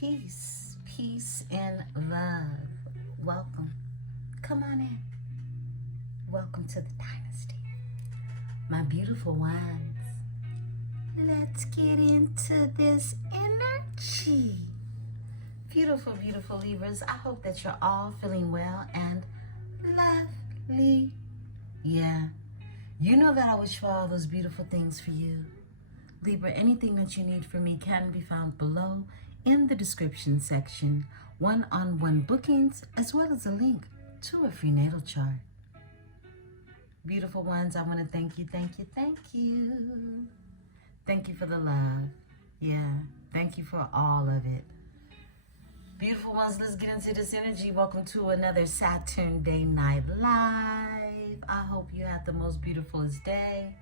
Peace, peace and love. Welcome. Come on in. Welcome to the dynasty. My beautiful ones. Let's get into this energy. Beautiful, beautiful Libras. I hope that you're all feeling well and lovely. Yeah. You know that I wish for all those beautiful things for you. Libra, anything that you need from me can be found below in the description section. One-on-one bookings, as well as a link to a free natal chart. Beautiful ones, I want to thank you, thank you, thank you. Thank you for the love. Yeah, thank you for all of it. Beautiful ones, let's get into this energy. Welcome to another Saturn Day Night Live. I hope you had the most beautifulest day.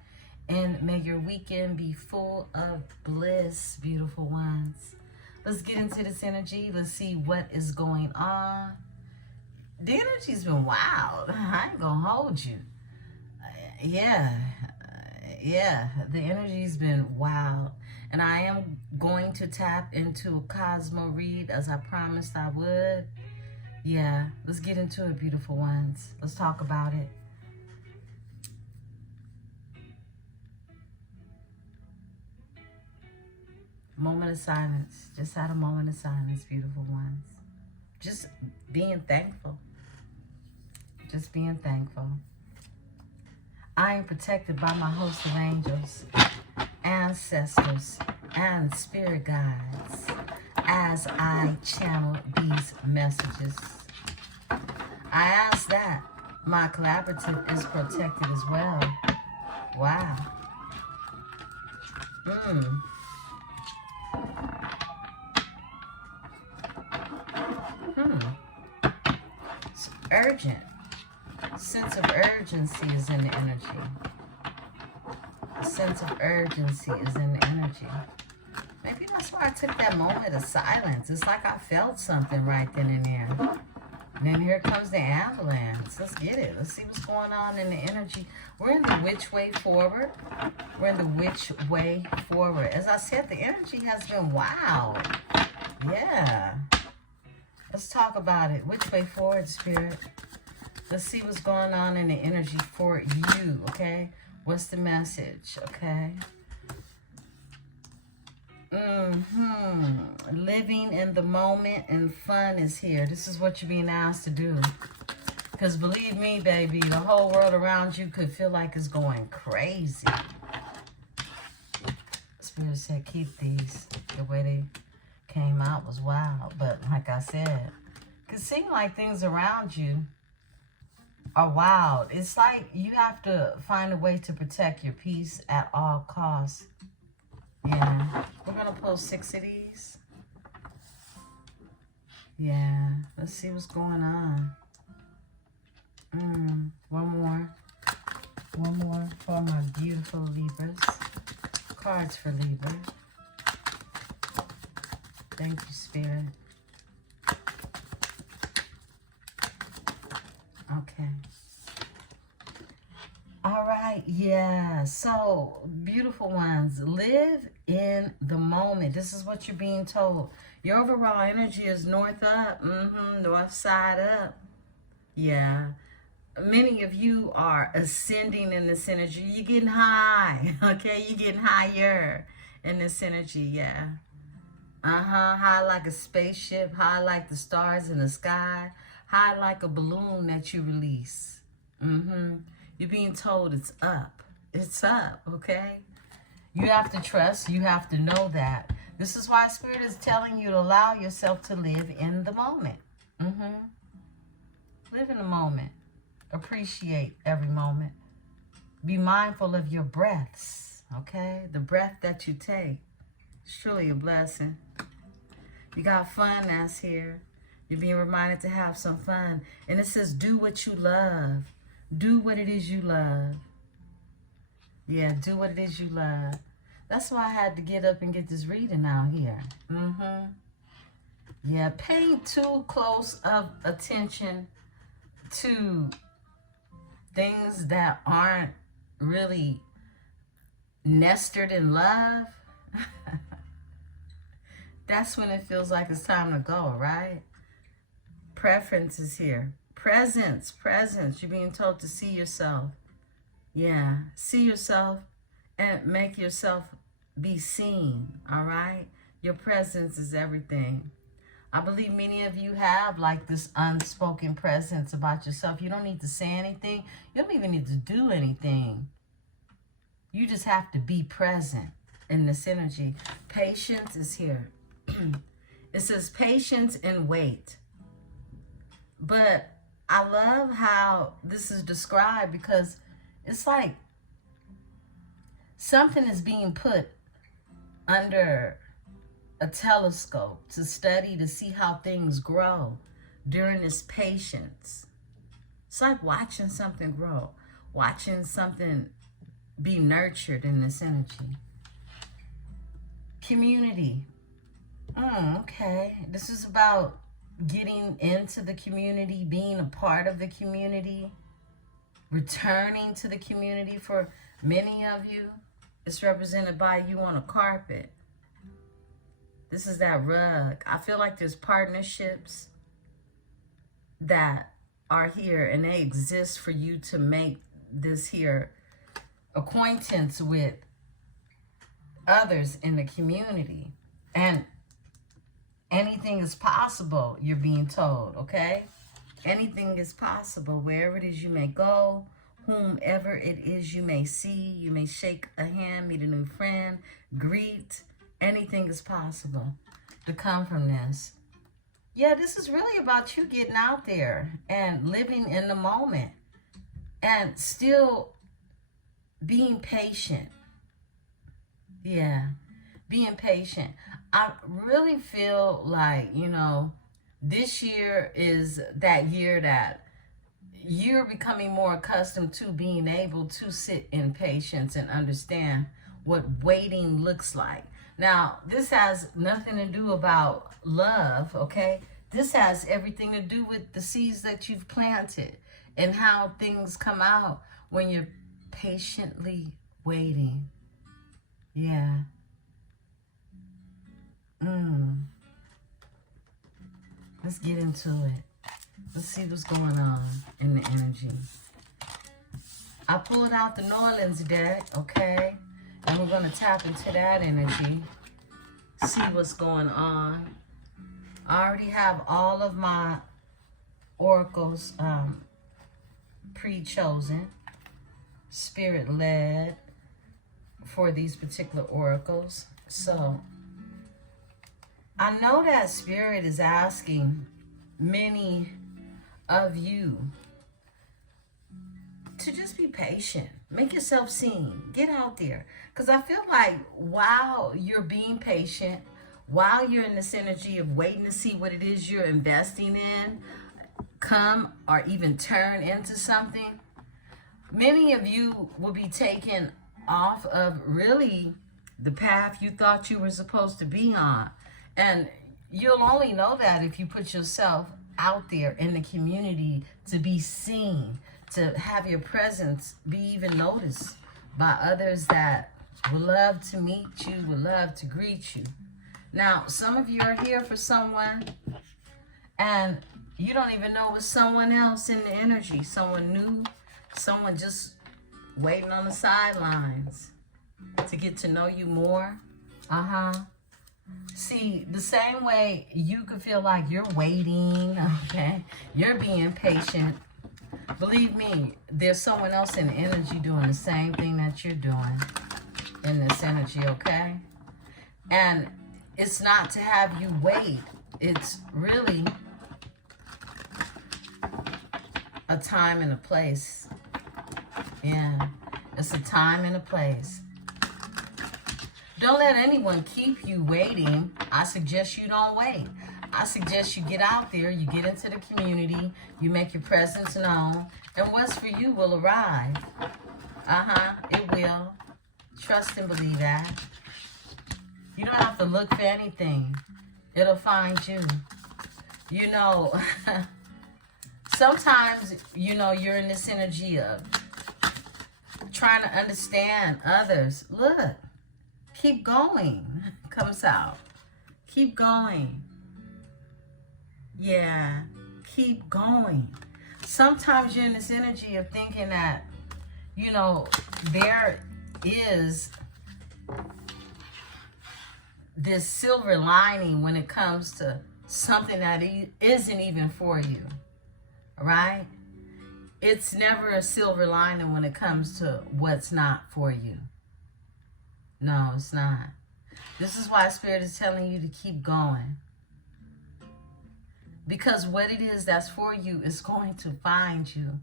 And may your weekend be full of bliss, beautiful ones. Let's get into this energy. Let's see what is going on. The energy's been wild. I ain't gonna hold you. Yeah, the energy's been wild. And I am going to tap into a Cosmo read as I promised I would. Yeah, let's get into it, beautiful ones. Let's talk about it. Moment of silence. Just had a moment of silence, beautiful ones. Just being thankful. Just being thankful. I am protected by my host of angels, ancestors, and spirit guides as I channel these messages. I ask that my collaborative is protected as well. Wow. It's urgent. Sense of urgency is in the energy. A sense of urgency is in the energy. Maybe that's why I took that moment of silence. It's like I felt something right then and there. And then here comes the ambulance. Let's get it. Let's see what's going on in the energy. We're in the which way forward. We're in the which way forward. As I said, the energy has been wild. Yeah. Let's talk about it. Which way forward, Spirit? Let's see what's going on in the energy for you, okay? What's the message, okay? Living in the moment and fun is here. This is what you're being asked to do. Because believe me, baby, the whole world around you could feel like it's going crazy. Spirit said keep these. The way they came out was wild. But like I said, it could seem like things around you are wild. It's like you have to find a way to protect your peace at all costs. Yeah. We're going to pull 6 of these. Yeah. Let's see what's going on. One more. One more for my beautiful Libras. Cards for Libra. Thank you, Spirit. Okay. All right. Yeah. So, beautiful ones, live in the moment. This is what you're being told. Your overall energy is north up. North side up. Yeah. Many of you are ascending in this energy. You're getting high. Okay. You're getting higher in this energy. Yeah. High like a spaceship. High like the stars in the sky. High like a balloon that you release. You're being told it's up. It's up, okay? You have to trust. You have to know that. This is why Spirit is telling you to allow yourself to live in the moment. Live in the moment. Appreciate every moment. Be mindful of your breaths, okay? The breath that you take. It's truly a blessing. You got fun that's here. You're being reminded to have some fun. And it says, do what you love. Do what it is you love. Yeah, do what it is you love. That's why I had to get up and get this reading out here. Yeah, pay too close of attention to things that aren't really nestered in love. That's when it feels like it's time to go, right? Preference is here. Presence. You're being told to see yourself. Yeah, see yourself and make yourself be seen, all right? Your presence is everything. I believe many of you have like this unspoken presence about yourself. You don't need to say anything. You don't even need to do anything. You just have to be present in this energy. Patience is here. It says patience and wait. But I love how this is described because it's like something is being put under a telescope to study, to see how things grow during this patience. It's like watching something grow, watching something be nurtured in this energy. Community. Okay. This is about getting into the community, being a part of the community, returning to the community. For many of you, it's represented by you on a carpet. This is that rug. I feel like there's partnerships that are here and they exist for you to make this here acquaintance with others in the community. And anything is possible, you're being told, okay? Anything is possible. Wherever it is you may go, whomever it is you may see, you may shake a hand, meet a new friend, greet. Anything is possible to come from this. Yeah, this is really about you getting out there and living in the moment and still being patient. Yeah, being patient. I really feel like, you know, this year is that year that you're becoming more accustomed to being able to sit in patience and understand what waiting looks like. Now, this has nothing to do about love, okay? This has everything to do with the seeds that you've planted and how things come out when you're patiently waiting. Yeah. Let's get into it. Let's see what's going on in the energy. I pulled out the New Orleans deck, okay? And we're going to tap into that energy. See what's going on. I already have all of my oracles pre-chosen, spirit-led for these particular oracles. So I know that spirit is asking many of you to just be patient. Make yourself seen. Get out there. Because I feel like while you're being patient, while you're in this energy of waiting to see what it is you're investing in come or even turn into something, many of you will be taken off of really the path you thought you were supposed to be on. And you'll only know that if you put yourself out there in the community to be seen, to have your presence be even noticed by others that would love to meet you, would love to greet you. Now, some of you are here for someone and you don't even know it's someone else in the energy, someone new, someone just waiting on the sidelines to get to know you more. See, the same way you could feel like you're waiting, okay? You're being patient. Believe me, there's someone else in the energy doing the same thing that you're doing in this energy, okay? And it's not to have you wait. It's really a time and a place. Yeah, it's a time and a place. Don't let anyone keep you waiting. I suggest you don't wait. I suggest you get out there, you get into the community, you make your presence known, and what's for you will arrive. It will. Trust and believe that. You don't have to look for anything. It'll find you. You know, sometimes, you know, you're in this energy of trying to understand others. Look, keep going comes out. Keep going. Yeah, keep going. Sometimes you're in this energy of thinking that, you know, there is this silver lining when it comes to something that isn't even for you, right? It's never a silver lining when it comes to what's not for you. No, it's not. This is why Spirit is telling you to keep going. Because what it is that's for you is going to find you.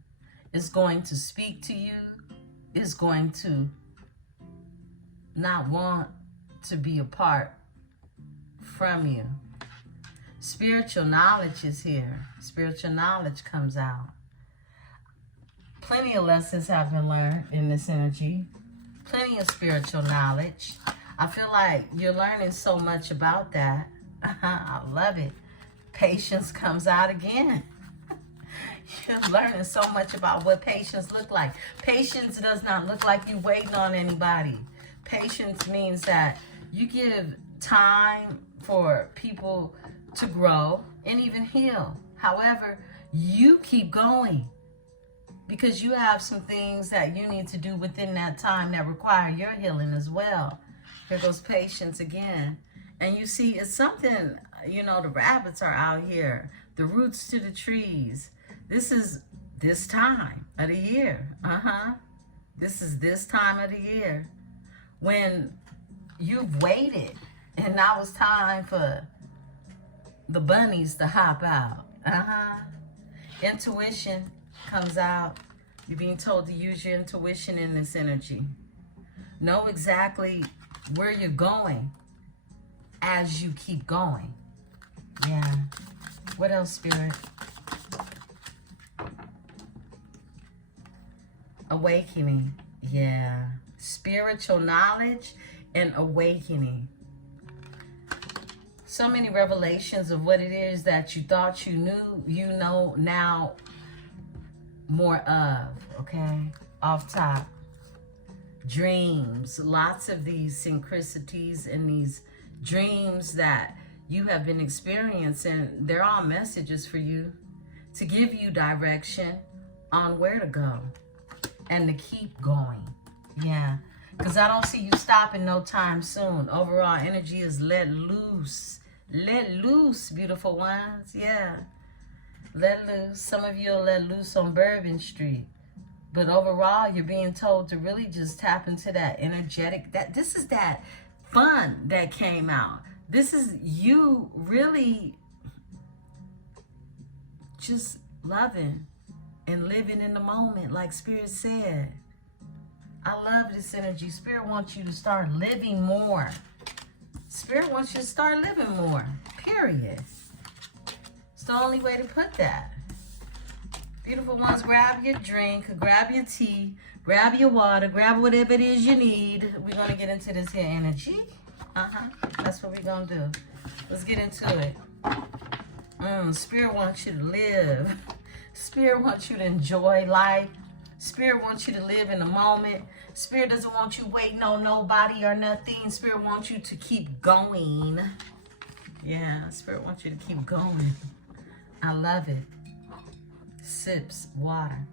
It's going to speak to you. It's going to not want to be apart from you. Spiritual knowledge is here. Spiritual knowledge comes out. Plenty of lessons have been learned in this energy. Plenty of spiritual knowledge. I feel like you're learning so much about that. I love it. Patience comes out again. You're learning so much about what patience looks like. Patience does not look like you waiting on anybody. Patience means that you give time for people to grow and even heal. However, you keep going because you have some things that you need to do within that time that require your healing as well. Here goes patience again. And you see, it's something, you know, the rabbits are out here, the roots to the trees. This is this time of the year. This is this time of the year when you've waited and now it's time for the bunnies to hop out. Intuition comes out. You're being told to use your intuition in this energy. Know exactly where you're going as you keep going. Yeah. What else, Spirit? Awakening. Yeah. Spiritual knowledge and awakening. So many revelations of what it is that you thought you knew, you know now more of, okay? Off top. Dreams. Lots of these synchronicities and these dreams that you have been experiencing, they're all messages for you to give you direction on where to go and to keep going. Yeah, because I don't see you stopping no time soon. Overall energy is let loose. Let loose, beautiful ones. Yeah, let loose. Some of you will let loose on Bourbon Street. But overall, you're being told to really just tap into that energetic, this is that fun that came out. This is you really just loving and living in the moment, like Spirit said. I love this energy. Spirit wants you to start living more. Spirit wants you to start living more, period. It's the only way to put that. Beautiful ones, grab your drink, grab your tea, grab your water, grab whatever it is you need. We're going to get into this here energy. That's what we're going to do. Let's get into it. Spirit wants you to live. Spirit wants you to enjoy life. Spirit wants you to live in the moment. Spirit doesn't want you waiting on nobody or nothing. Spirit wants you to keep going. Yeah, Spirit wants you to keep going. I love it. Sips water.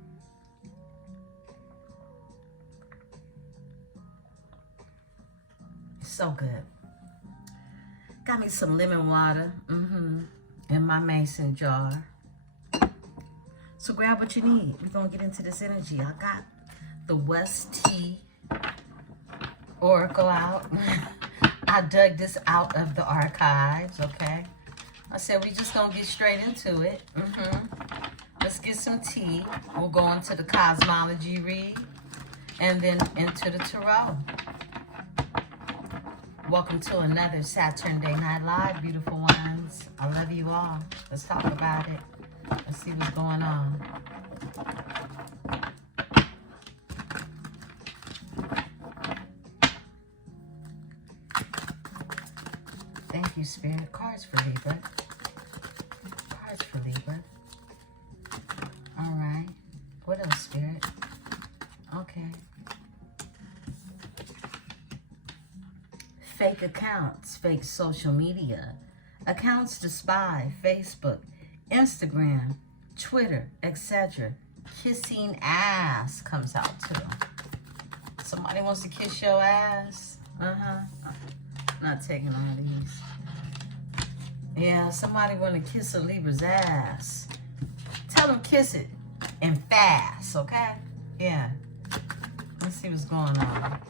So good. Got me some lemon water in my mason jar. So grab what you need. We're going to get into this energy. I got the West Tea Oracle out. I dug this out of the archives, okay? I said we just going to get straight into it. Let's get some tea. We'll go into the cosmology read and then into the tarot. Welcome to another Saturn Day Night Live, beautiful ones. I love you all. Let's talk about it. Let's see what's going on. Thank you, Spirit. Cards for Libra. Cards for Libra. All right. What else, Spirit? Okay. Fake accounts, fake social media, accounts to spy, Facebook, Instagram, Twitter, etc. Kissing ass comes out too. Somebody wants to kiss your ass? Not taking all these. Yeah, somebody want to kiss a Libra's ass. Tell them kiss it and fast, okay? Yeah. Let's see what's going on.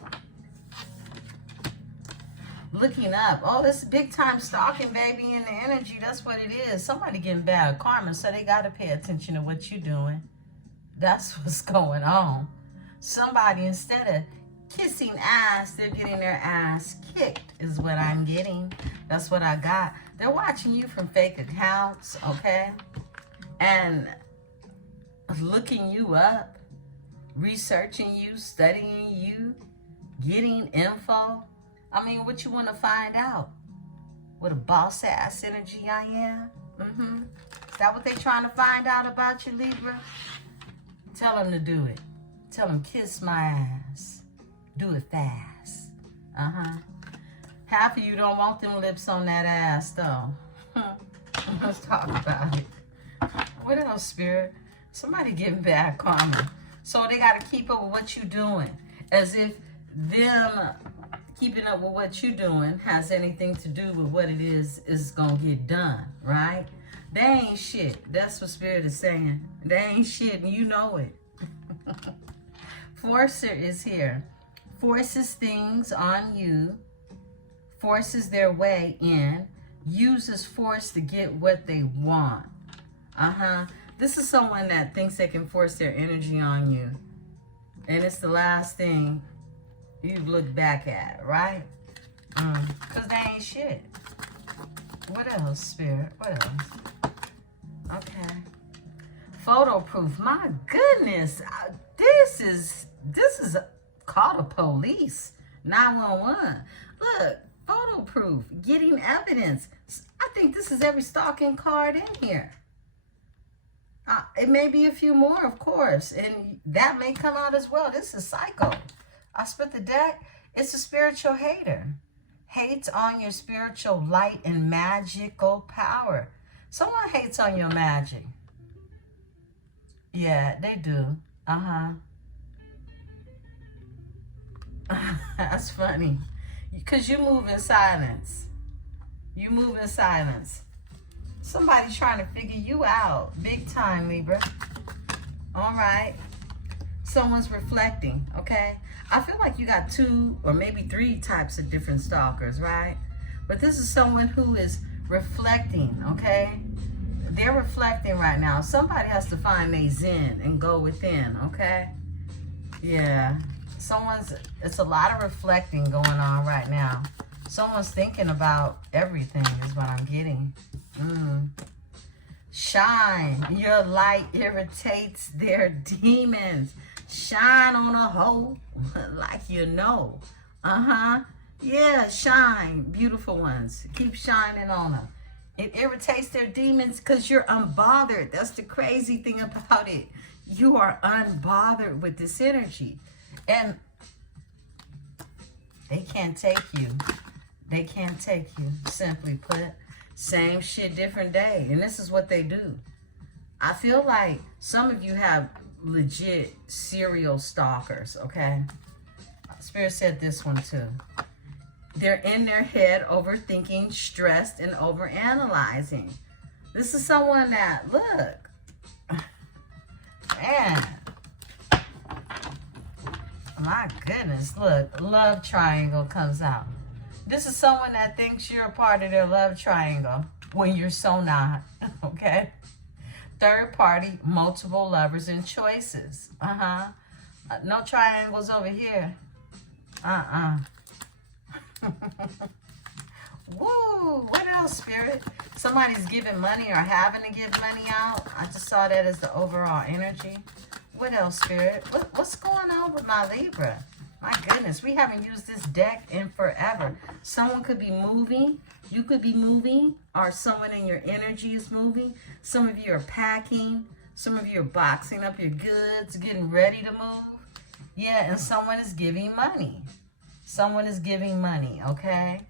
Looking up. Oh, this big time stalking, baby, in the energy. That's what it is. Somebody getting bad karma, so they got to pay attention to what you're doing. That's what's going on. Somebody, instead of kissing ass, they're getting their ass kicked is what I'm getting. That's what I got. They're watching you from fake accounts, okay? And looking you up, researching you, studying you, getting info. I mean, what you want to find out? What a boss ass energy I am? Is that what they trying to find out about you, Libra? Tell them to do it. Tell them kiss my ass. Do it fast. Half of you don't want them lips on that ass, though. Let's talk about it. What else, Spirit? Somebody getting bad karma. So they got to keep up with what you're doing. As if them keeping up with what you're doing has anything to do with what it is going to get done, right? They ain't shit. That's what Spirit is saying. They ain't shit, and you know it. Forcer is here. Forces things on you. Forces their way in. Uses force to get what they want. This is someone that thinks they can force their energy on you. And it's the last thing you look back at, right? Because they ain't shit. What else, Spirit? What else? Okay. Photo proof. My goodness. This is call the police. 911. Look, photo proof. Getting evidence. I think this is every stalking card in here. It may be a few more, of course, and that may come out as well. This is Psycho. I split the deck. It's a spiritual hater. Hates on your spiritual light and magical power. Someone hates on your magic. Yeah, they do. That's funny. Because you move in silence. You move in silence. Somebody's trying to figure you out. Big time, Libra. All right. Someone's reflecting, okay? I feel like you got 2 or maybe 3 types of different stalkers, right? But this is someone who is reflecting, okay? They're reflecting right now. Somebody has to find their zen and go within, okay? Yeah. It's a lot of reflecting going on right now. Someone's thinking about everything is what I'm getting. Shine. Your light irritates their demons. Shine on a hoe like you know. Yeah, shine. Beautiful ones. Keep shining on them. It irritates their demons because you're unbothered. That's the crazy thing about it. You are unbothered with this energy. And they can't take you. They can't take you. Simply put, same shit, different day. And this is what they do. I feel like some of you have legit serial stalkers, okay? Spirit said this one too. They're in their head overthinking, stressed, and overanalyzing. This is someone that, look, man, my goodness, look, love triangle comes out. This is someone that thinks you're a part of their love triangle when you're so not, okay? Third party, multiple lovers and choices. No triangles over here. Woo! What else, Spirit? Somebody's giving money or having to give money out. I just saw that as the overall energy. What else, Spirit? What's going on with my Libra? My goodness, we haven't used this deck in forever. Someone could be moving. You could be moving, or someone in your energy is moving. Some of you are packing. Some of you are boxing up your goods, getting ready to move. Yeah, and someone is giving money. Someone is giving money, okay?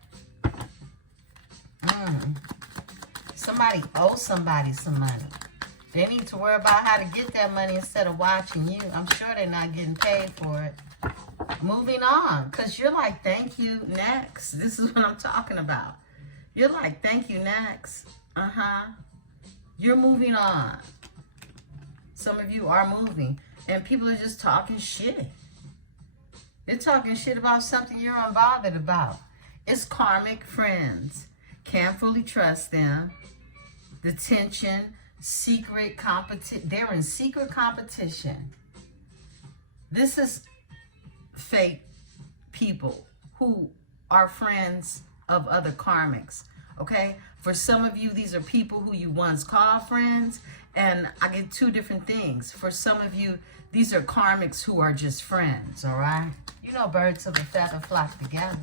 Somebody owes somebody some money. They need to worry about how to get that money instead of watching you. I'm sure they're not getting paid for it. Moving on, because you're like, thank you, next. This is what I'm talking about. You're like, thank you, next. You're moving on. Some of you are moving, and people are just talking shit. They're talking shit about something you're unbothered about. It's karmic friends. Can't fully trust them. The tension, secret competition. They're in secret competition. This is fake people who are friends of other karmics, okay? For some of you, these are people who you once called friends, and I get two different things. For some of you, these are karmics who are just friends, all right? You know, birds of a feather flock together.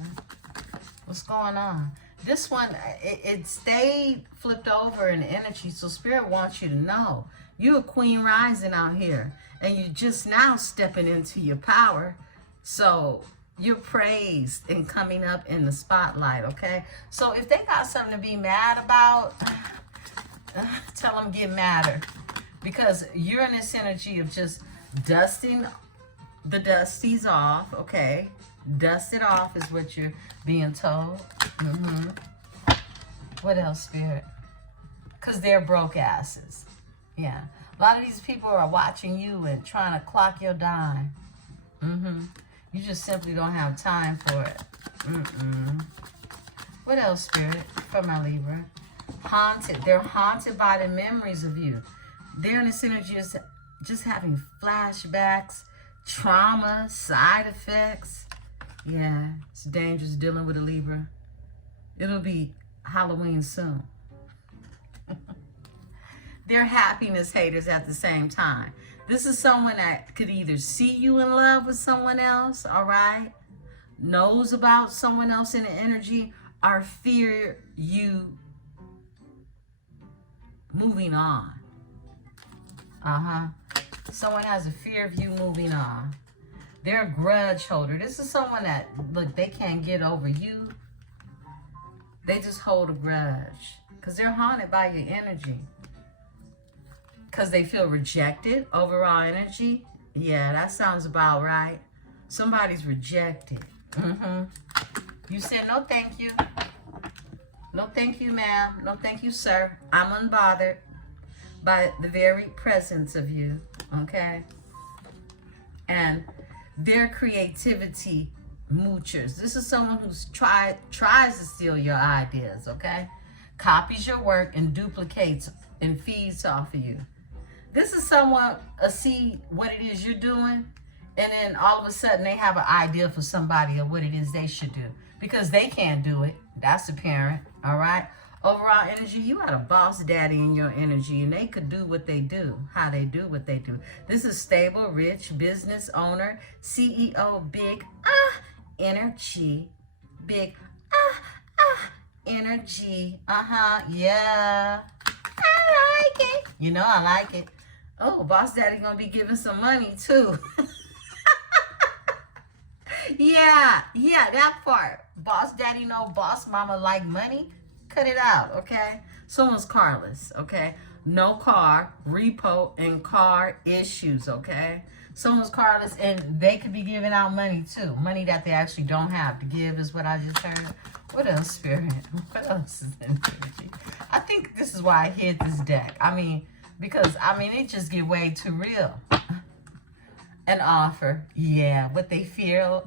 What's going on? This one, it stayed flipped over in energy, so Spirit wants you to know you're a queen rising out here, and you're just now stepping into your power. So you're praised and coming up in the spotlight, okay? So if they got something to be mad about, tell them get madder, because you're in this energy of just dusting the dusties off, okay? Dust it off is what you're being told. What else, Spirit? Because they're broke asses. Yeah. A lot of these people are watching you and trying to clock your dime. You just simply don't have time for it. What else, Spirit, for my Libra? Haunted. They're haunted by the memories of you. They're in this energy of just having flashbacks, trauma, side effects. Yeah, it's dangerous dealing with a Libra. It'll be Halloween soon. They're happiness haters at the same time. This is someone that could either see you in love with someone else, all right, knows about someone else in the energy, or fear you moving on. Someone has a fear of you moving on. They're a grudge holder. This is someone that, look, they can't get over you. They just hold a grudge because they're haunted by your energy. Because they feel rejected, overall energy. Yeah, that sounds about right. Somebody's rejected. You said, no thank you. No thank you, ma'am. No thank you, sir. I'm unbothered by the very presence of you, okay? And their creativity moochers. This is someone who's tries to steal your ideas, okay? Copies your work and duplicates and feeds off of you. This is someone, see what it is you're doing, and then all of a sudden they have an idea for somebody of what it is they should do because they can't do it. That's apparent, all right? Overall energy, you got a boss daddy in your energy, and they could do what they do, how they do what they do. This is stable, rich, business owner, CEO, big energy, big energy. Yeah, I like it. You know I like it. Oh, boss daddy gonna be giving some money too. yeah, that part. Boss daddy know boss mama like money. Cut it out, okay? Someone's carless, okay? No car, repo, and car issues, okay? Someone's carless, and they could be giving out money too. Money that they actually don't have to give is what I just heard. What else, Spirit? What else is in energy? I think this is why I hid this deck. Because it just get way too real. An offer, yeah. What they fear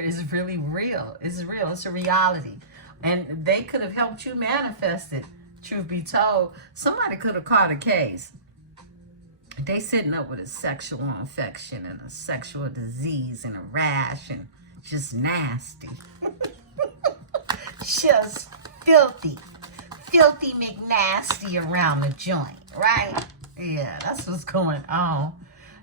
is really real. It's real. It's a reality. And they could have helped you manifest it, truth be told. Somebody could have caught a case. They sitting up with a sexual infection and a sexual disease and a rash and just nasty. Just filthy. Filthy McNasty around the joint, right? Yeah, that's what's going on.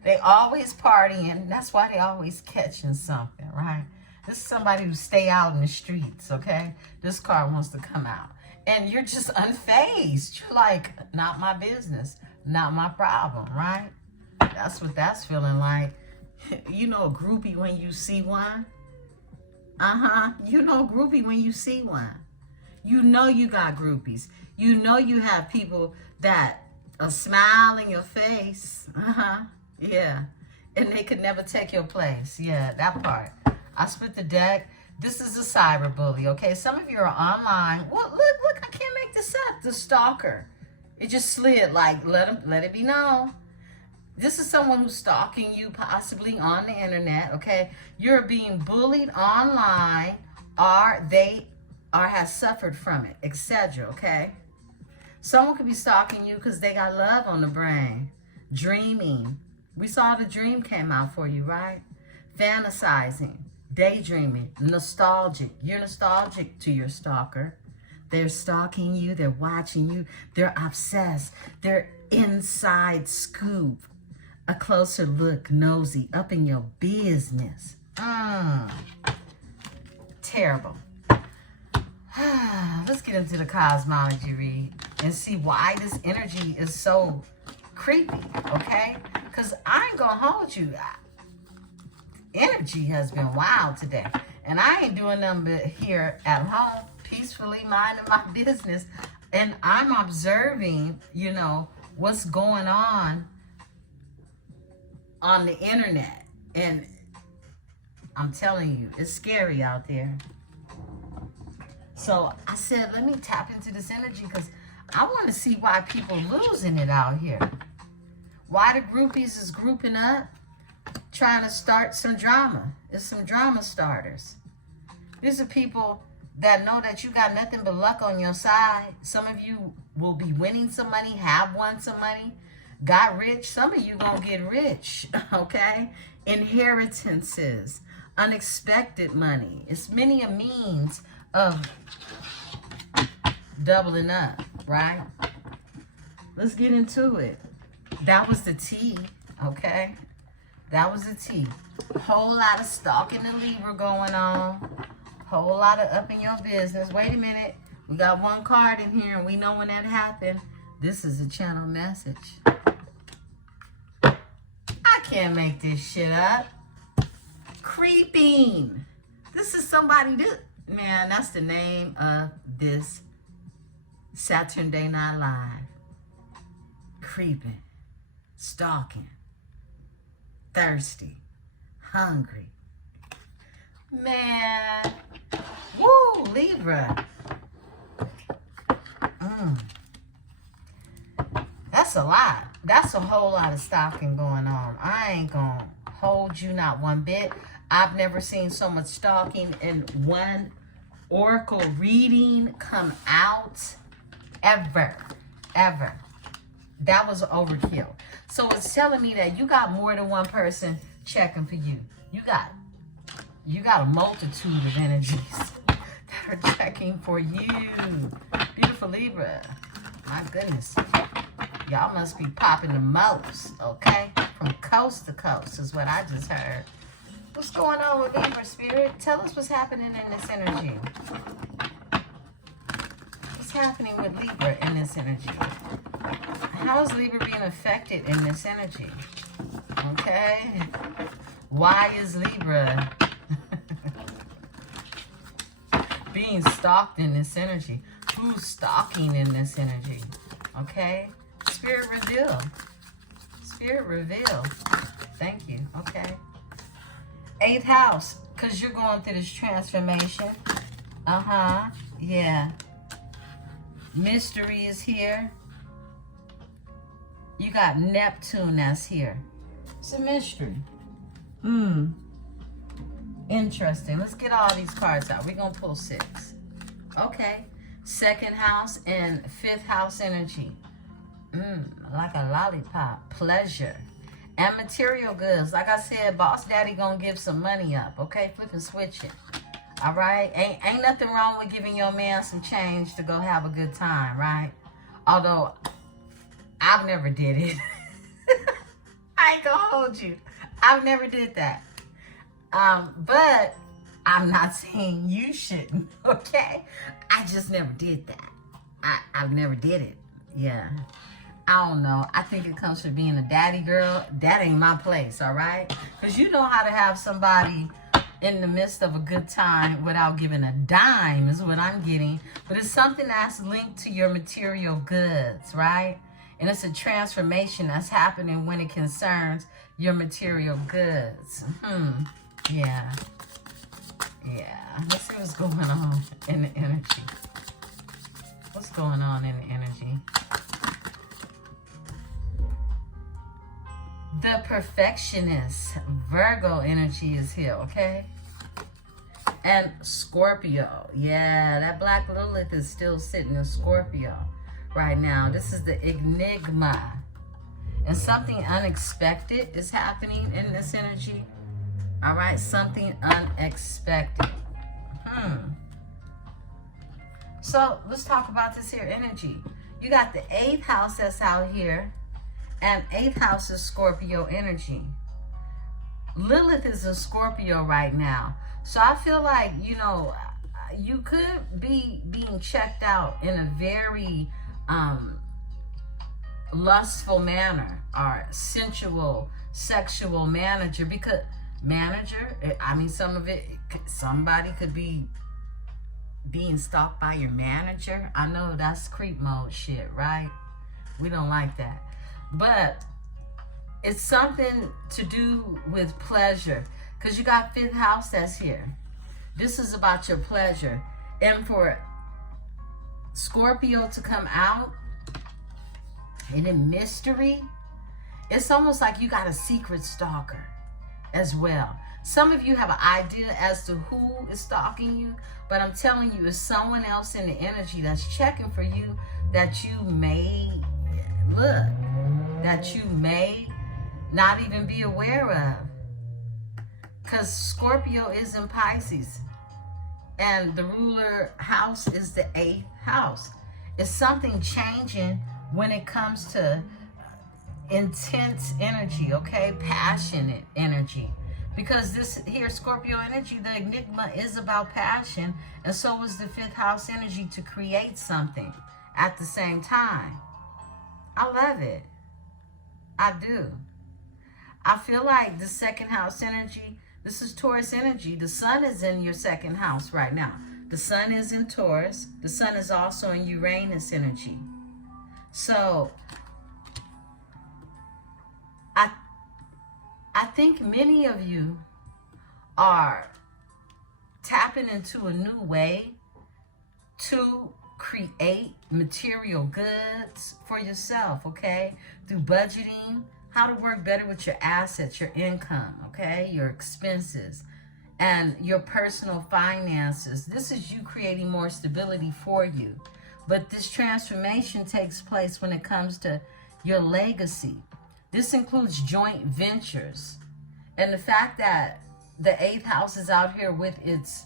They always partying. That's why they always catching something, right? This is somebody who stay out in the streets, okay? This card wants to come out. And you're just unfazed. You're like, not my business, not my problem, right? That's what that's feeling like. You know a groupie when you see one? You know a groupie when you see one. You know you got groupies. You know you have people that a smile in your face. Yeah. And they could never take your place. Yeah, that part. I split the deck. This is a cyber bully, okay? Some of you are online. Well, look, I can't make this up. The stalker. It just slid, like, let it be known. This is someone who's stalking you, possibly on the internet, okay? You're being bullied online, or they has suffered from it, etc., okay? Someone could be stalking you because they got love on the brain. Dreaming. We saw the dream came out for you, right? Fantasizing, daydreaming, nostalgic. You're nostalgic to your stalker. They're stalking you. They're watching you. They're obsessed. They're inside scoop. A closer look, nosy, up in your business. Terrible. Let's get into the cosmology read and see why this energy is so creepy, okay? Because I ain't gonna hold you. Energy has been wild today. And I ain't doing nothing but here at home, peacefully minding my business. And I'm observing, you know, what's going on the internet. And I'm telling you, it's scary out there. So I said, let me tap into this energy because I want to see why people losing it out here. Why the groupies is grouping up, trying to start some drama. It's some drama starters. These are people that know that you got nothing but luck on your side. Some of you will be winning some money, have won some money, got rich. Some of you gonna get rich, okay? Inheritances, unexpected money. It's many a means of doubling up, right? Let's get into it. That was the tea, okay? That was the tea. Whole lot of stalking the Libra going on. Whole lot of up in your business. Wait a minute. We got one card in here and we know when that happened. This is a channel message. I can't make this shit up. Creeping. This is somebody man, that's the name of this Saturday Night Live. Creeping. Stalking. Thirsty. Hungry. Man. Woo, Libra. That's a lot. That's a whole lot of stalking going on. I ain't gonna hold you not one bit. I've never seen so much stalking in one oracle reading come out ever. That was overkill. So it's telling me that you got more than one person checking for you. You got a multitude of energies that are checking for you. Beautiful Libra. My goodness. Y'all must be popping the most, okay? From coast to coast is what I just heard. What's going on with Libra, Spirit? Tell us what's happening in this energy. What's happening with Libra in this energy? How is Libra being affected in this energy? Okay? Why is Libra being stalked in this energy? Who's stalking in this energy? Okay? Spirit reveal. Spirit reveal. Thank you. Okay. 8th house. Because you're going through this transformation. Yeah. Mystery is here. You got Neptune that's here. It's a mystery. Interesting. Let's get all these cards out. We're going to pull 6. Okay. 2nd house and 5th house energy. Like a lollipop. Pleasure. And material goods. Like I said, Boss Daddy gonna give some money up. Okay? Flip and switch it. Alright? Ain't nothing wrong with giving your man some change to go have a good time, right? Although, I've never did it. I ain't gonna hold you. I've never did that. But I'm not saying you shouldn't, okay? I just never did that. I've never did it. Yeah. I don't know. I think it comes from being a daddy girl. That ain't my place, all right? Because you know how to have somebody in the midst of a good time without giving a dime is what I'm getting. But it's something that's linked to your material goods, right? And it's a transformation that's happening when it concerns your material goods. Yeah. Yeah. Let's see what's going on in the energy. What's going on in the energy? The perfectionist, Virgo energy is here, okay? And Scorpio. Yeah, that Black Lilith is still sitting in Scorpio right now. This is the enigma. And something unexpected is happening in this energy. All right, something unexpected. So let's talk about this here energy. You got the 8th house that's out here. And 8th house is Scorpio energy. Lilith is in Scorpio right now. So I feel like, you know, you could be being checked out in a very lustful manner or sensual, sexual manager. Because I mean, some of it, somebody could be being stalked by your manager. I know that's creep mode shit, right? We don't like that. But it's something to do with pleasure. Because you got 5th house that's here. This is about your pleasure. And for Scorpio to come out and in mystery, it's almost like you got a secret stalker as well. Some of you have an idea as to who is stalking you, but I'm telling you, it's someone else in the energy that's checking for you that you may not even be aware of. Because Scorpio is in Pisces. And the ruler house is the 8th house. It's something changing when it comes to intense energy, okay? Passionate energy. Because this here, Scorpio energy, the enigma is about passion. And so is the 5th house energy to create something at the same time. I love it. I do. I feel like the 2nd house energy, this is Taurus energy. The sun is in your 2nd house right now. The sun is in Taurus. The sun is also in Uranus energy. So I think many of you are tapping into a new way to create material goods for yourself, okay? Through budgeting, how to work better with your assets, your income, okay? Your expenses and your personal finances. This is you creating more stability for you. But this transformation takes place when it comes to your legacy. This includes joint ventures. And the fact that the 8th house is out here with its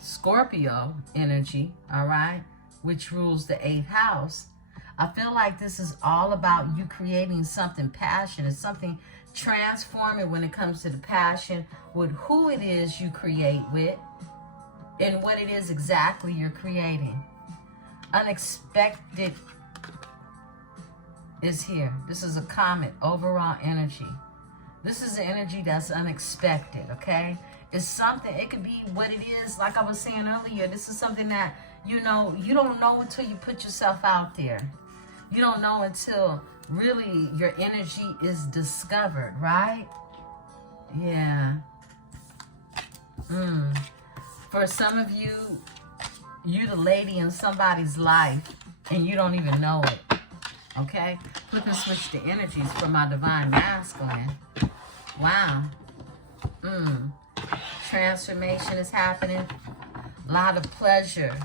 Scorpio energy, all right, which rules the 8th house, I feel like this is all about you creating something passionate, something transforming when it comes to the passion with who it is you create with and what it is exactly you're creating. Unexpected is here. This is a comet, overall energy. This is the energy that's unexpected, okay? It's something, it could be what it is. Like I was saying earlier, this is something that, you know, you don't know until you put yourself out there. You don't know until really your energy is discovered, right? Yeah. For some of you, you're the lady in somebody's life and you don't even know it. Okay? Flip and switch the energies for my divine masculine. Wow. Transformation is happening. A lot of pleasure.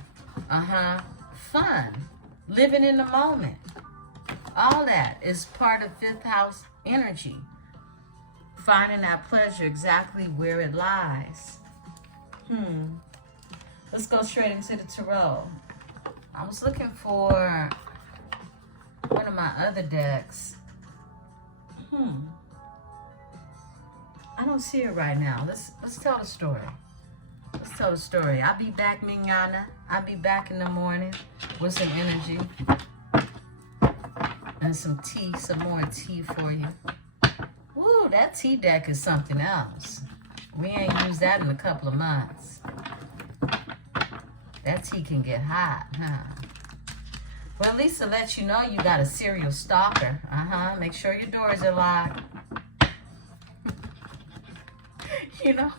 Fun. Living in the moment. All that is part of 5th house energy. Finding that pleasure exactly where it lies. Let's go straight into the Tarot. I was looking for one of my other decks. I don't see it right now. Let's tell the story. Let's tell the story. I'll be back, Mignana. I'll be back in the morning with some energy. And some tea, some more tea for you. Woo, that tea deck is something else. We ain't used that in a couple of months. That tea can get hot, huh? Well, at least to let you know you got a serial stalker. Make sure your doors are locked. You know,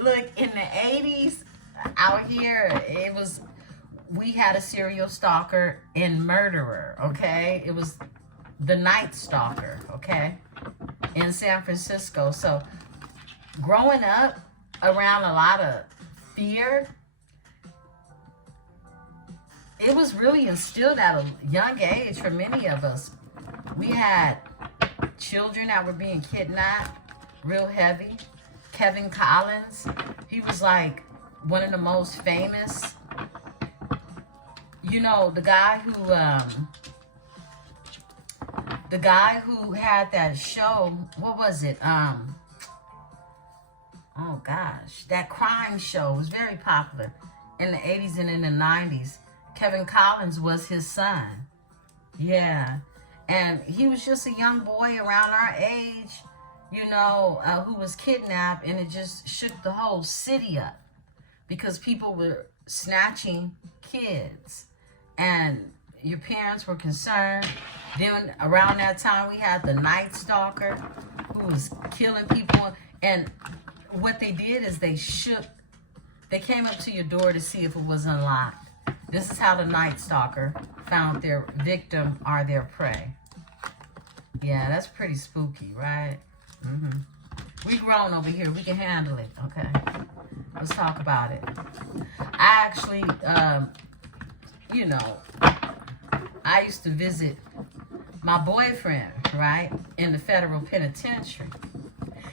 look, in the 80s, out here, we had a serial stalker and murderer, okay? It was the Night Stalker, okay, in San Francisco. So growing up around a lot of fear, it was really instilled at a young age for many of us. We had children that were being kidnapped real heavy. Kevin Collins, he was like one of the most famous, you know, the guy who had that show, what was it? Oh gosh, that crime show was very popular in the 80s and in the 90s. Kevin Collins was his son. Yeah. And he was just a young boy around our age, you know, who was kidnapped, and it just shook the whole city up because people were snatching kids and your parents were concerned. Then around that time we had the Night Stalker who was killing people, and what they did is they came up to your door to see if it was unlocked. This is how the Night Stalker found their victim or their prey. Yeah, that's pretty spooky, right? We grown over here. We can handle it, okay? Let's talk about it. I actually, you know, I used to visit my boyfriend, right, in the federal penitentiary.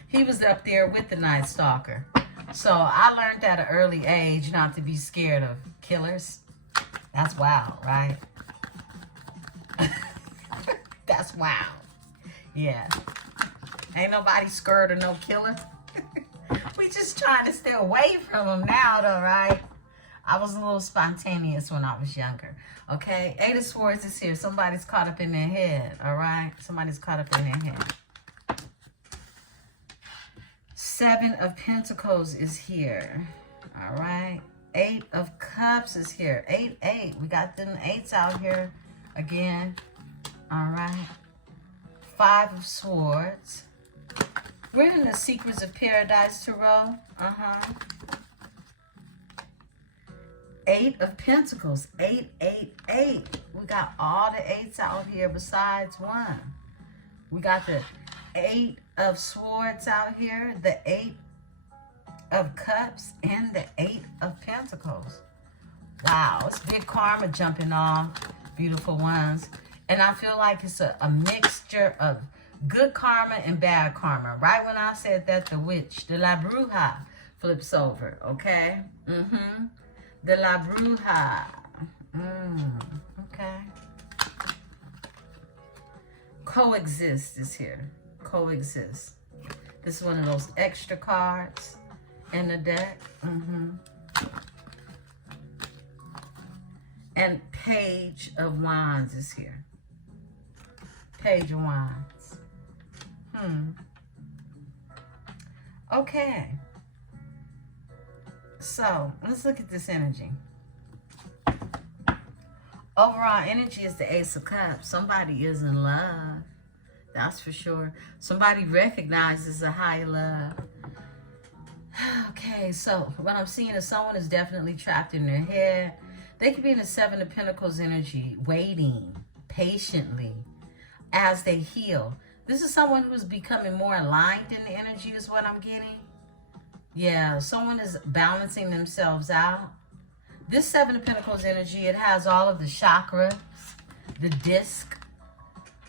He was up there with the Night Stalker. So I learned at an early age not to be scared of killers. That's wild, right? That's wild. Yeah. Ain't nobody scared of no killer. We just trying to stay away from them now, though, right? I was a little spontaneous when I was younger. Okay? Eight of Swords is here. Somebody's caught up in their head, all right? Somebody's caught up in their head. Seven of Pentacles is here, all right? Eight of Cups is here. 8-8. We got them eights out here again. All right. Five of Swords. We're in the Secrets of Paradise Tarot. Eight of Pentacles. 8-8-8. We got all the eights out here besides one. We got the Eight of Swords out here. The Eight of Cups and the Eight of Pentacles. Wow, it's big karma jumping off, beautiful ones. And I feel like it's a mixture of good karma and bad karma. Right when I said that, the witch, the La Bruja, flips over, okay? The La Bruja. Okay. Coexist is here. Coexist. This is one of those extra cards in the deck. And Page of Wands is here. Page of Wands. Okay. So, let's look at this energy. Overall energy is the Ace of Cups. Somebody is in love. That's for sure. Somebody recognizes a higher love. Okay, so what I'm seeing is someone is definitely trapped in their head. They could be in the Seven of Pentacles energy, waiting patiently as they heal. This is someone who's becoming more aligned in the energy is what I'm getting. Yeah, someone is balancing themselves out. This Seven of Pentacles energy, it has all of the chakras, the disc,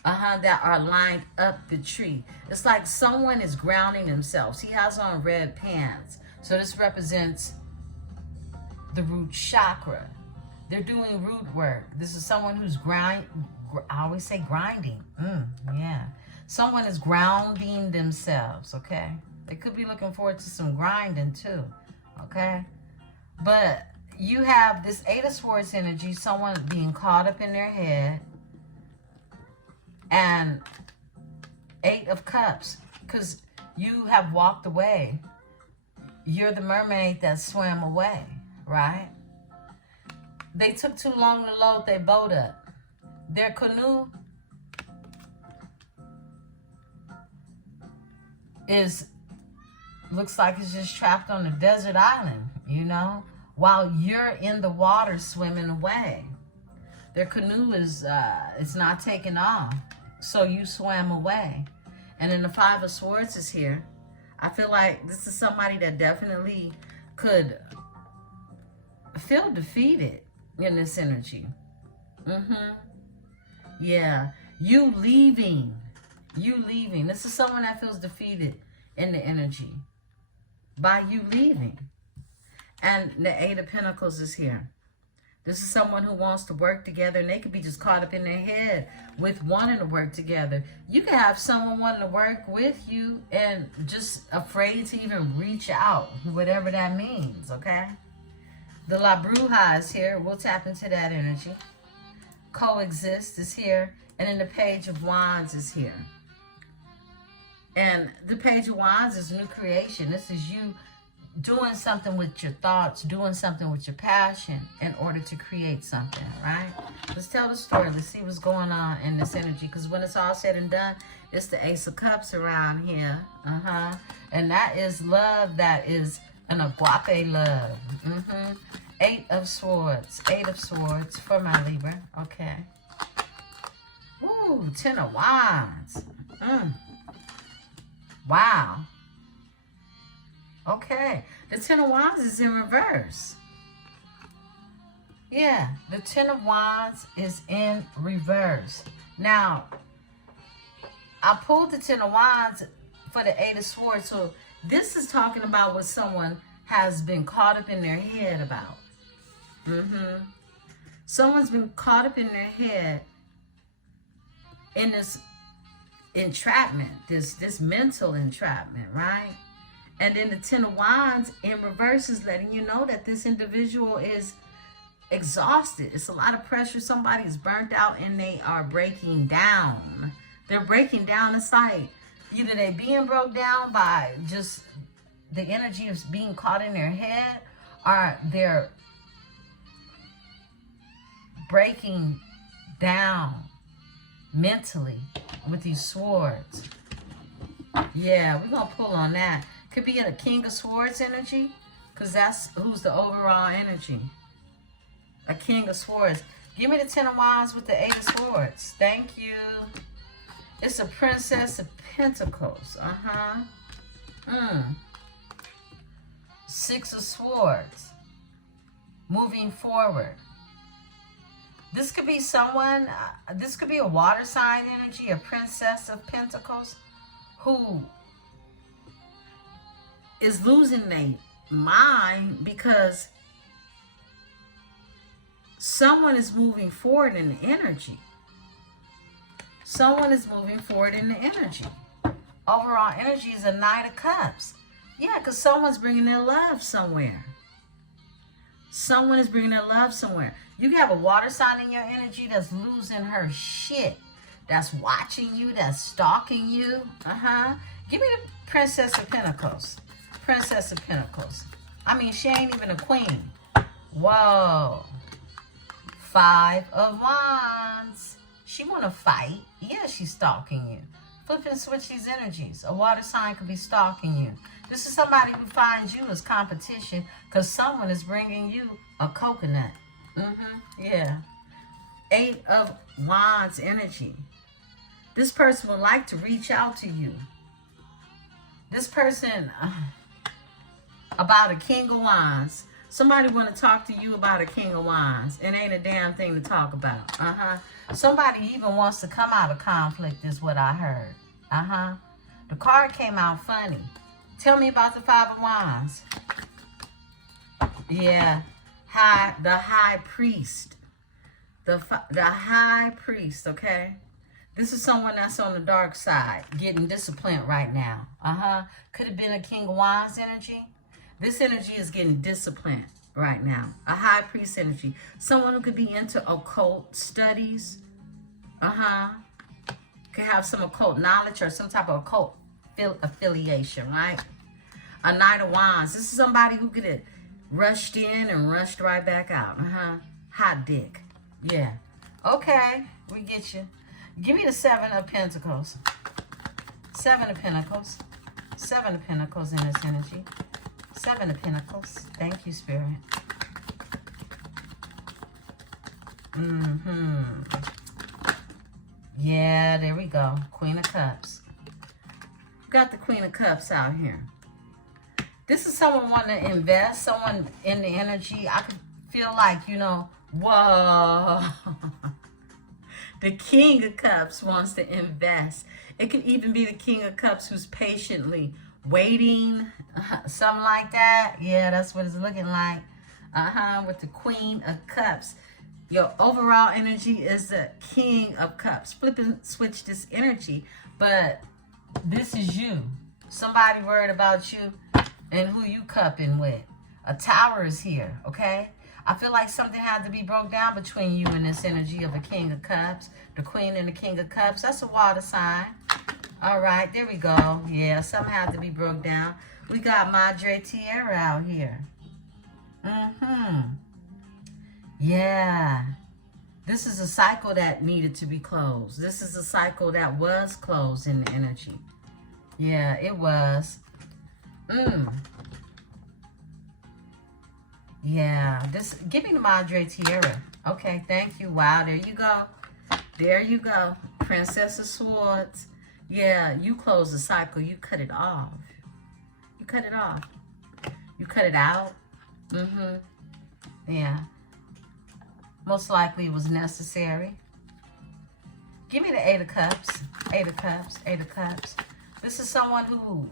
that are lined up the tree. It's like someone is grounding themselves. He has on red pants. So this represents the root chakra. They're doing root work. This is someone who's I always say grinding. Yeah. Someone is grounding themselves, okay? They could be looking forward to some grinding too, okay? But you have this Eight of Swords energy, someone being caught up in their head, and Eight of Cups, because you have walked away you're the mermaid that swam away, right? They took too long to load their boat up. Their canoe looks like it's just trapped on a desert island, you know, while you're in the water swimming away. Their canoe is it's not taking off, so you swam away. And then the Five of Swords is here. I feel like this is somebody that definitely could feel defeated in this energy. Yeah, you leaving. This is someone that feels defeated in the energy by you leaving. And the Eight of Pentacles is here. This is someone who wants to work together, and they could be just caught up in their head with wanting to work together. You could have someone wanting to work with you and just afraid to even reach out, whatever that means, okay? The La Bruja is here. We'll tap into that energy. Coexist is here. And then the Page of Wands is here. And the Page of Wands is new creation. This is you doing something with your thoughts, doing something with your passion in order to create something, right? Let's tell the story. Let's see what's going on in this energy. Because when it's all said and done, it's the Ace of Cups around here. And that is love. That is an agape love. Eight of Swords. Eight of Swords for my Libra. Okay. Ooh, Ten of Wands. Wow. Okay. The Ten of Wands is in reverse. Yeah, the Ten of Wands is in reverse. Now, I pulled the Ten of Wands for the Eight of Swords. So this is talking about what someone has been caught up in their head about. Someone's been caught up in their head in this entrapment, this mental entrapment, right? And then the Ten of Wands in reverse is letting you know that this individual is exhausted. It's a lot of pressure. Somebody is burnt out and they are breaking down. They're breaking down. It's like either they being broke down by just the energy of being caught in their head, or they're breaking down mentally with these swords. Yeah, we're going to pull on that. Could be a King of Swords energy, because that's who's the overall energy. A King of Swords. Give me the Ten of Wands with the Eight of Swords. Thank you. It's a Princess of Pentacles. Six of Swords. Moving forward. This could be someone, this could be a water sign energy, a Princess of Pentacles, who is losing their mind because someone is moving forward in the energy. Someone is moving forward in the energy. Overall energy is a Knight of Cups. Yeah, because someone's bringing their love somewhere. Someone is bringing their love somewhere. You have a water sign in your energy that's losing her shit. That's watching you, that's stalking you. Give me the Princess of Pentacles. Princess of Pentacles. I mean, she ain't even a queen. Whoa. Five of Wands. She want to fight. Yeah, she's stalking you. Flip and switch these energies. A water sign could be stalking you. This is somebody who finds you as competition because someone is bringing you a coconut. Yeah. Eight of Wands energy. This person would like to reach out to you. This person, about a King of Wands. Somebody want to talk to you about a King of Wands. It ain't a damn thing to talk about. Somebody even wants to come out of conflict is what I heard. The card came out funny. Tell me about the Five of Wands. Yeah. The High Priest. The High Priest, okay? This is someone that's on the dark side, getting disciplined right now. Could have been a King of Wands energy. This energy is getting disciplined right now. A High Priest energy. Someone who could be into occult studies. Could have some occult knowledge or some type of occult affiliation, right? A Knight of Wands. This is somebody who could have rushed in and rushed right back out. Hot dick. Yeah. Okay. We get you. Give me the Seven of Pentacles. Seven of Pentacles. Seven of Pentacles in this energy. Seven of Pentacles. Thank you, Spirit. Yeah, there we go. Queen of Cups. Got the Queen of Cups out here. This is someone wanting to invest, someone in the energy. I could feel like, you know, whoa. The King of Cups wants to invest. It could even be the King of Cups who's patiently waiting, something like that. Yeah, that's what it's looking like. With the Queen of Cups. Your overall energy is the King of Cups. Flip and switch this energy. But this is you. Somebody worried about you and who you cupping with. A Tower is here, okay? I feel like something had to be broke down between you and this energy of a King of Cups. The Queen and the King of Cups. That's a water sign. All right, there we go. Yeah, something had to be broke down. We got Madre Tierra out here. Yeah. This is a cycle that needed to be closed. This is a cycle that was closed in the energy. Yeah, it was. Yeah, give me the Madre Tierra. Okay, thank you. Wow, there you go. There you go. Princess of Swords. Yeah, you close the cycle. You cut it off. You cut it off. You cut it out. Yeah. Most likely it was necessary. Give me the Eight of Cups. Eight of Cups. Eight of Cups. This is someone who...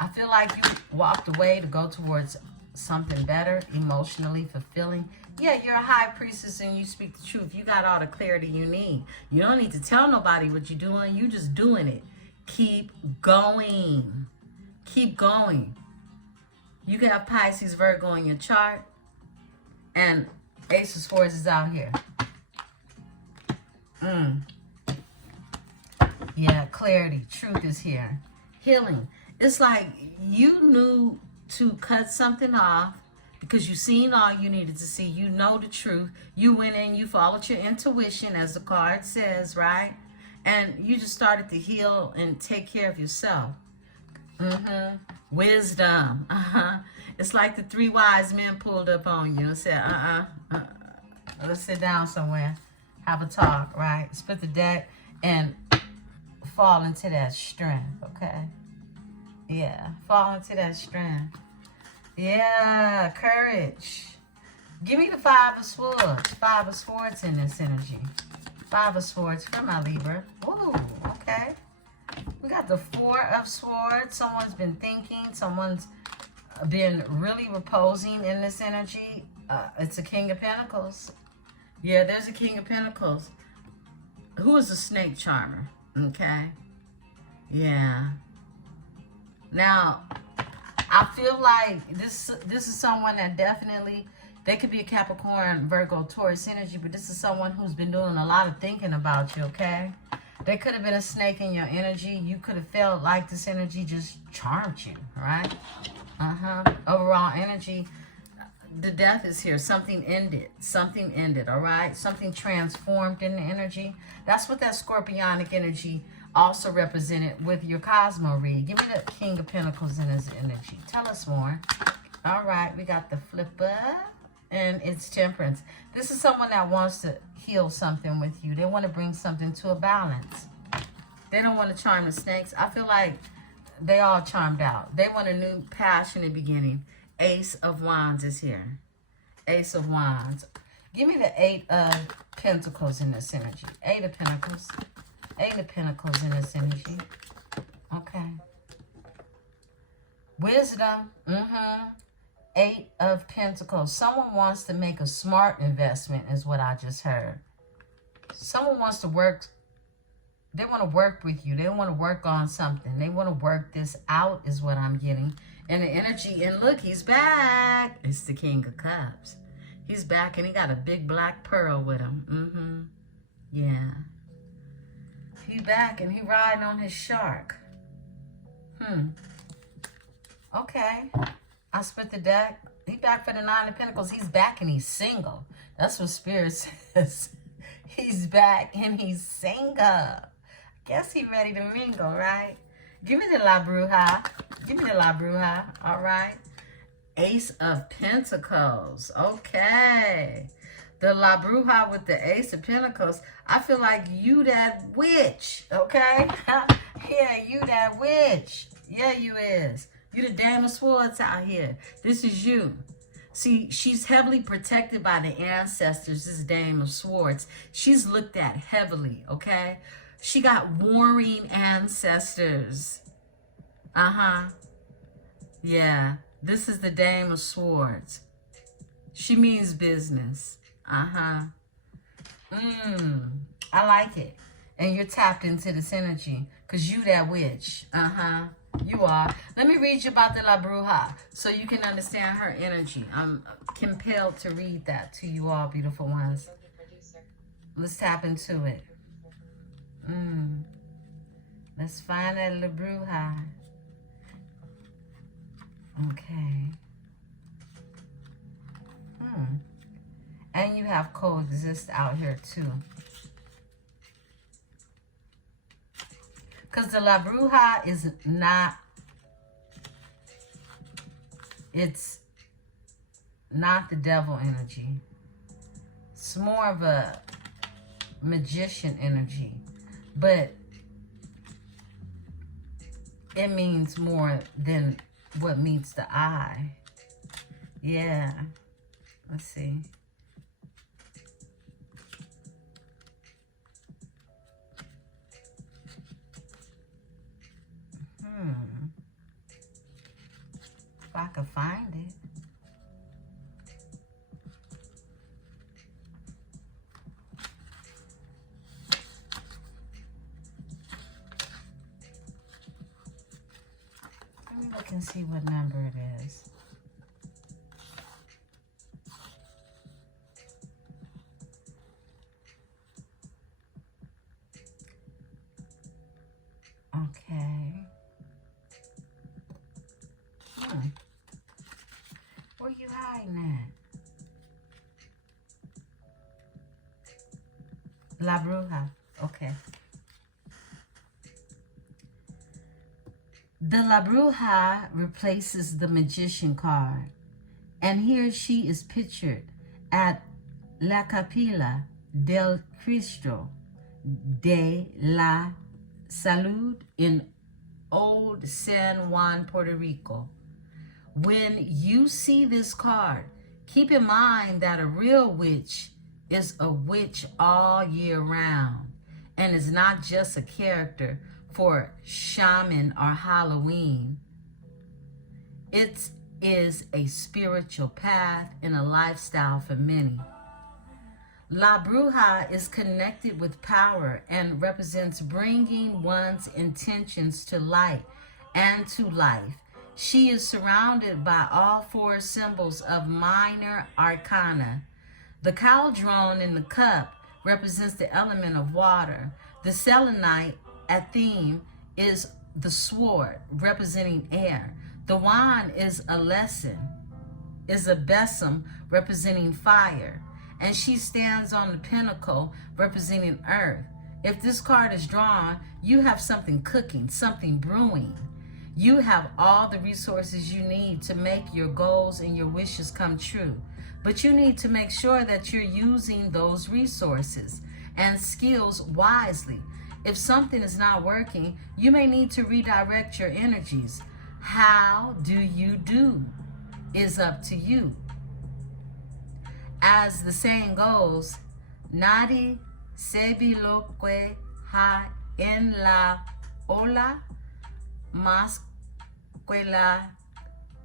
I feel like you walked away to go towards something better, emotionally fulfilling. Yeah, you're a high priestess and you speak the truth. You got all the clarity you need. You don't need to tell nobody what you're doing. You just doing it. Keep going. Keep going. You can have Pisces, Virgo in your chart. And Ace of Swords is out here. Yeah, clarity. Truth is here. Healing. It's like you knew to cut something off because you seen all you needed to see. You know the truth. You went in, you followed your intuition, as the card says, right? And you just started to heal and take care of yourself. Wisdom. It's like the three wise men pulled up on you and said, let's sit down somewhere, have a talk, right? Split the deck and fall into that strength, okay? Yeah, fall into that strength. Yeah, courage. Give me the Five of Swords. Five of Swords in this energy. Five of Swords for my Libra. Ooh, okay. We got the Four of Swords. Someone's been thinking. Someone's been really reposing in this energy. It's a King of Pentacles. Yeah, there's a King of Pentacles. Who is a snake charmer? Okay. Yeah. Now, I feel like this is someone that definitely, they could be a Capricorn, Virgo, Taurus energy, but this is someone who's been doing a lot of thinking about you, okay? There could have been a snake in your energy. You could have felt like this energy just charmed you, right? Overall energy, the Death is here. Something ended. Something ended, all right? Something transformed in the energy. That's what that Scorpionic energy also represented with your Cosmo read. Give me the King of Pentacles in his energy. Tell us more. All right, we got the Flipper and it's Temperance. This is someone that wants to heal something with you. They want to bring something to a balance. They don't want to charm the snakes. I feel like they all charmed out. They want a new passionate beginning. Ace of Wands is here. Ace of Wands. Give me the Eight of Pentacles in this energy. Eight of Pentacles. Eight of Pentacles in this energy. Okay. Wisdom. Eight of Pentacles. Someone wants to make a smart investment is what I just heard. Someone wants to work. They want to work with you. They want to work on something. They want to work this out is what I'm getting. And the energy, and look, he's back. It's the King of Cups. He's back and he got a big black pearl with him. Yeah. He back and he riding on his shark. Okay. I split the deck. He back for the Nine of Pentacles. He's back and he's single. That's what Spirit says. He's back and he's single. Guess he ready to mingle, right? Give me the La Bruja. Give me the La Bruja. All right. Ace of Pentacles. Okay. The La Bruja with the Ace of Pentacles. I feel like you that witch. Okay? Yeah, you that witch. Yeah, you is. You the Dame of Swords out here. This is you. See, she's heavily protected by the ancestors, this Dame of Swords. She's looked at heavily, okay? She got warring ancestors. Uh-huh. Yeah. This is the Dame of Swords. She means business. Uh-huh. I like it. And you're tapped into this energy because you that witch. Uh-huh. You are. Let me read you about the La Bruja so you can understand her energy. I'm compelled to read that to you all, beautiful ones. Let's tap into it. Let's find that La Bruja. Okay. And you have coexist out here too. Because the La Bruja is not, it's not the devil energy. It's more of a magician energy. But it means more than what meets the eye. Yeah. Let's see. If I can find it. Let me look and see what number it is. Okay. Where you hiding at? La Bruja. Okay. The La Bruja replaces the Magician card. And here she is pictured at La Capilla del Cristo de la Salud in Old San Juan, Puerto Rico. When you see this card, keep in mind that a real witch is a witch all year round and is not just a character for shaman or Halloween. It is a spiritual path and a lifestyle for many. La Bruja is connected with power and represents bringing one's intentions to light and to life. She is surrounded by all four symbols of minor arcana. The cauldron in the cup represents the element of water. The selenite at theme is the sword, representing air. The wand is a lesson, is a besom, representing fire. And she stands on the pinnacle, representing earth. If this card is drawn, you have something cooking, something brewing. You have all the resources you need to make your goals and your wishes come true. But you need to make sure that you're using those resources and skills wisely. If something is not working, you may need to redirect your energies. How do you do is up to you. As the saying goes, nadie sabe lo que hay en la ola más que la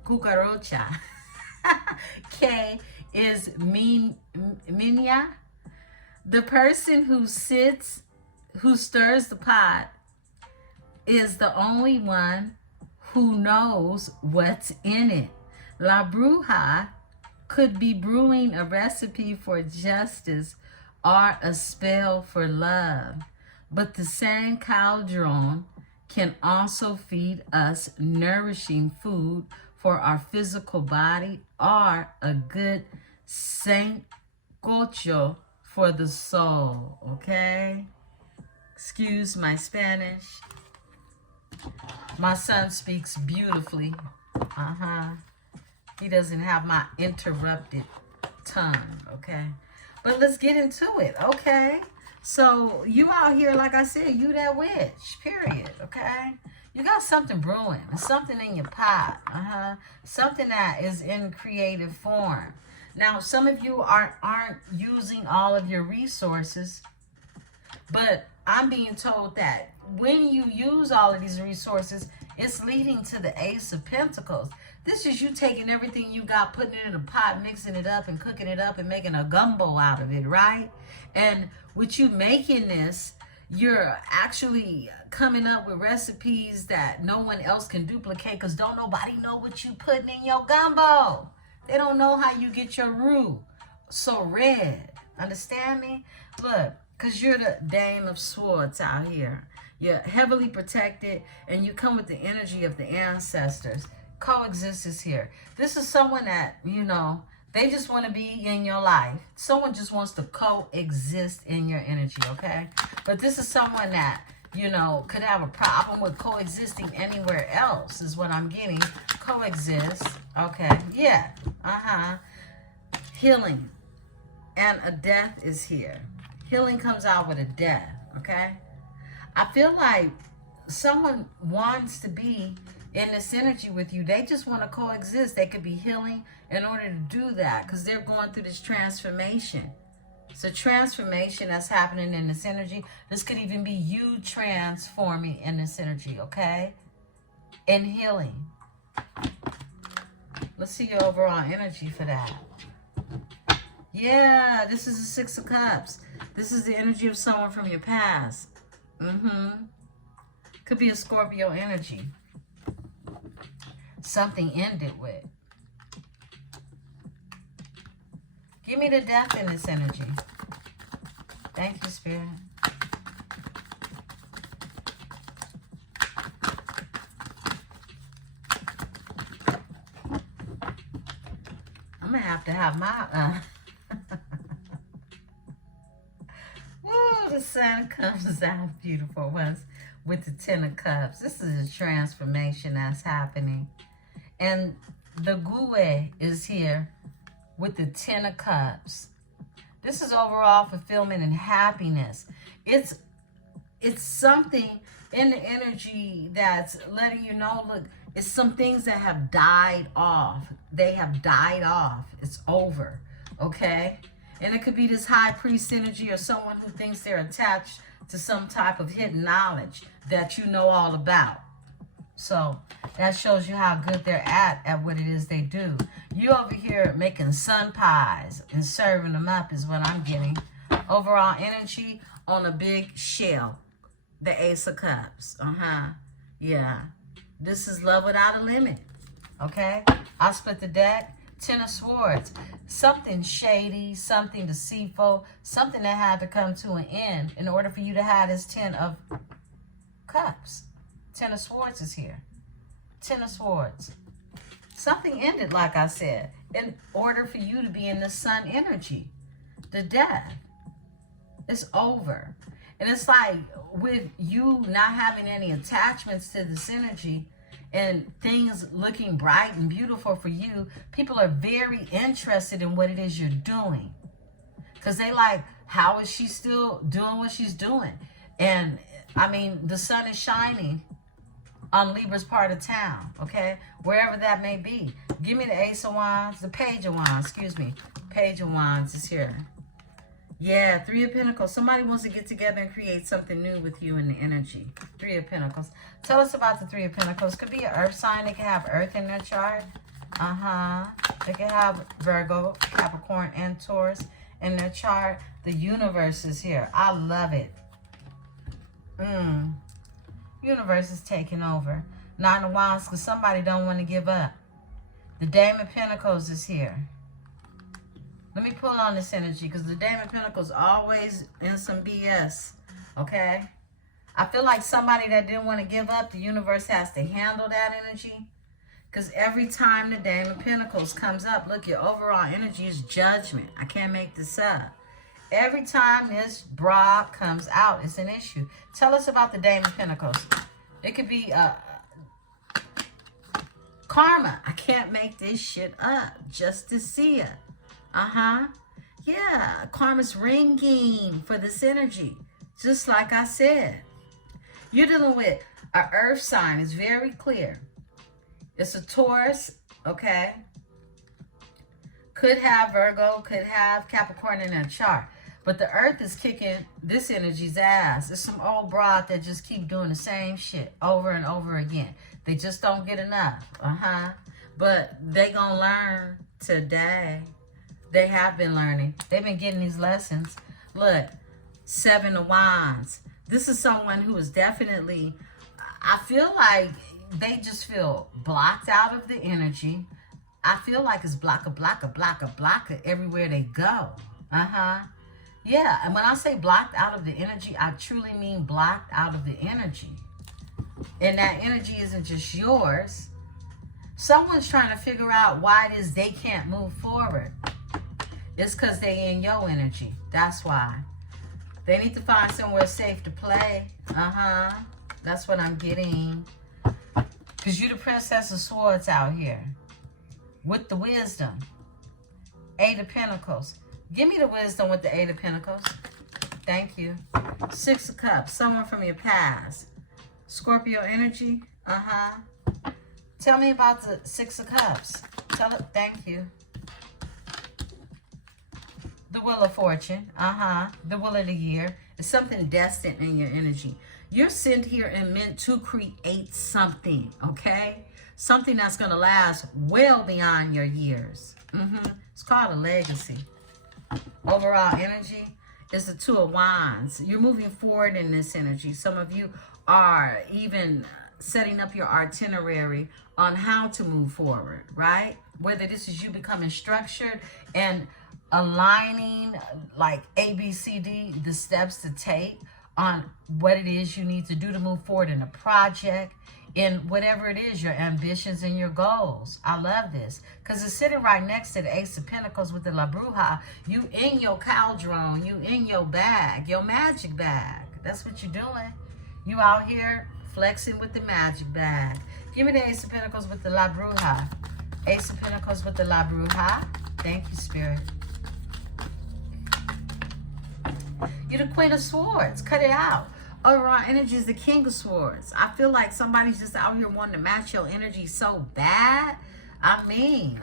cucaracha. K is minya. The person who stirs the pot is the only one who knows what's in it. La Bruja could be brewing a recipe for justice or a spell for love. But the same cauldron can also feed us nourishing food for our physical body or a good sancocho for the soul, okay? Excuse my Spanish. My son speaks beautifully. He doesn't have my interrupted tongue, okay? But let's get into it, okay? So you out here, like I said, you that witch, period, okay? You got something brewing, something in your pot, something that is in creative form. Now, some of you aren't using all of your resources, but I'm being told that when you use all of these resources, it's leading to the Ace of Pentacles. This is you taking everything you got, putting it in a pot, mixing it up and cooking it up and making a gumbo out of it, right? And with you making this, you're actually coming up with recipes that no one else can duplicate because don't nobody know what you putting in your gumbo. They don't know how you get your roux so red. Understand me? Look, because you're the Dame of Swords out here. You're heavily protected and you come with the energy of the ancestors. Coexist is here. This is someone that, you know, they just want to be in your life. Someone just wants to coexist in your energy, okay? But this is someone that, you know, could have a problem with coexisting anywhere else is what I'm getting. Coexist. Okay. Yeah. Healing. And a death is here. Healing comes out with a death, okay? I feel like someone wants to be in this energy with you. They just want to coexist. They could be healing in order to do that because they're going through this transformation. It's a transformation that's happening in this energy. This could even be you transforming in this energy, okay? And healing. Let's see your overall energy for that. Yeah, this is the Six of Cups. This is the energy of someone from your past. Could be a Scorpio energy. Something ended with. Give me the death in this energy. Thank you, Spirit. I'm going to have my... Woo, the sun comes out beautiful ones with the Ten of Cups. This is a transformation that's happening. And the Gue is here with the Ten of Cups. This is overall fulfillment and happiness. It's something in the energy that's letting you know, look, it's some things that have died off. They have died off. It's over, okay? And it could be this high priest energy or someone who thinks they're attached to some type of hidden knowledge that you know all about. So that shows you how good they're at what it is they do. You over here making sun pies and serving them up is what I'm getting. Overall energy on a big shell. The Ace of Cups. Yeah. This is love without a limit. Okay? I'll split the deck. Ten of Swords. Something shady, something deceitful, something that had to come to an end in order for you to have this Ten of Cups. Ten of Swords is here. Ten of Swords. Something ended, like I said, in order for you to be in the sun energy. The death. It's over. And it's like with you not having any attachments to this energy and things looking bright and beautiful for you, people are very interested in what it is you're doing. Because they like, how is she still doing what she's doing? And, I mean, the sun is shining on Libra's part of town, okay? Wherever that may be. Give me the Ace of Wands, the Page of Wands, excuse me. Page of Wands is here. Yeah, Three of Pentacles. Somebody wants to get together and create something new with you in the energy. Three of Pentacles. Tell us about the Three of Pentacles. Could be an earth sign. They can have earth in their chart. They can have Virgo, Capricorn, and Taurus in their chart. The universe is here. I love it. Universe is taking over. Nine of Wands, because somebody don't want to give up. The Dame of Pentacles is here. Let me pull on this energy because the Dame of Pentacles always in some BS. Okay? I feel like somebody that didn't want to give up, the universe has to handle that energy. Because every time the Dame of Pentacles comes up, look, your overall energy is judgment. I can't make this up. Every time this bra comes out, it's an issue. Tell us about the Dame of Pentacles. It could be karma. I can't make this shit up just to see it. Yeah, karma's ringing for this energy. Just like I said. You're dealing with an earth sign. It's very clear. It's a Taurus, okay? Could have Virgo, could have Capricorn in their chart. But the earth is kicking this energy's ass. It's some old broad that just keep doing the same shit over and over again. They just don't get enough. But they gonna learn today. They have been learning. They've been getting these lessons. Look, 7 of Wands. This is someone who is definitely, I feel like they just feel blocked out of the energy. I feel like it's blocker everywhere they go. Yeah, and when I say blocked out of the energy, I truly mean blocked out of the energy. And that energy isn't just yours. Someone's trying to figure out why it is they can't move forward. It's because they in your energy. That's why. They need to find somewhere safe to play. That's what I'm getting. Because you're the Princess of Swords out here. With the wisdom. 8 of Pentacles. Give me the wisdom with the 8 of Pentacles. Thank you. 6 of Cups. Someone from your past. Scorpio energy. Tell me about the 6 of Cups. Tell it. Thank you. The Wheel of Fortune. The Wheel of the Year. It's something destined in your energy. You're sent here and meant to create something, okay? Something that's going to last well beyond your years. It's called a legacy. Overall energy is the 2 of Wands. You're moving forward in this energy. Some of you are even setting up your itinerary on how to move forward, right? Whether this is you becoming structured and aligning like A, B, C, D, the steps to take on what it is you need to do to move forward in a project, in whatever it is, your ambitions and your goals. I love this because it's sitting right next to the Ace of Pentacles with the La Bruja. You in your cauldron, you in your bag, your magic bag. That's what you're doing. You out here flexing with the magic bag. Give me the Ace of Pentacles with the La Bruja. Ace of Pentacles with the La Bruja. Thank you, Spirit. You're the Queen of Swords. Cut it out. Overall energy is the King of Swords. I feel like somebody's just out here wanting to match your energy so bad. I mean.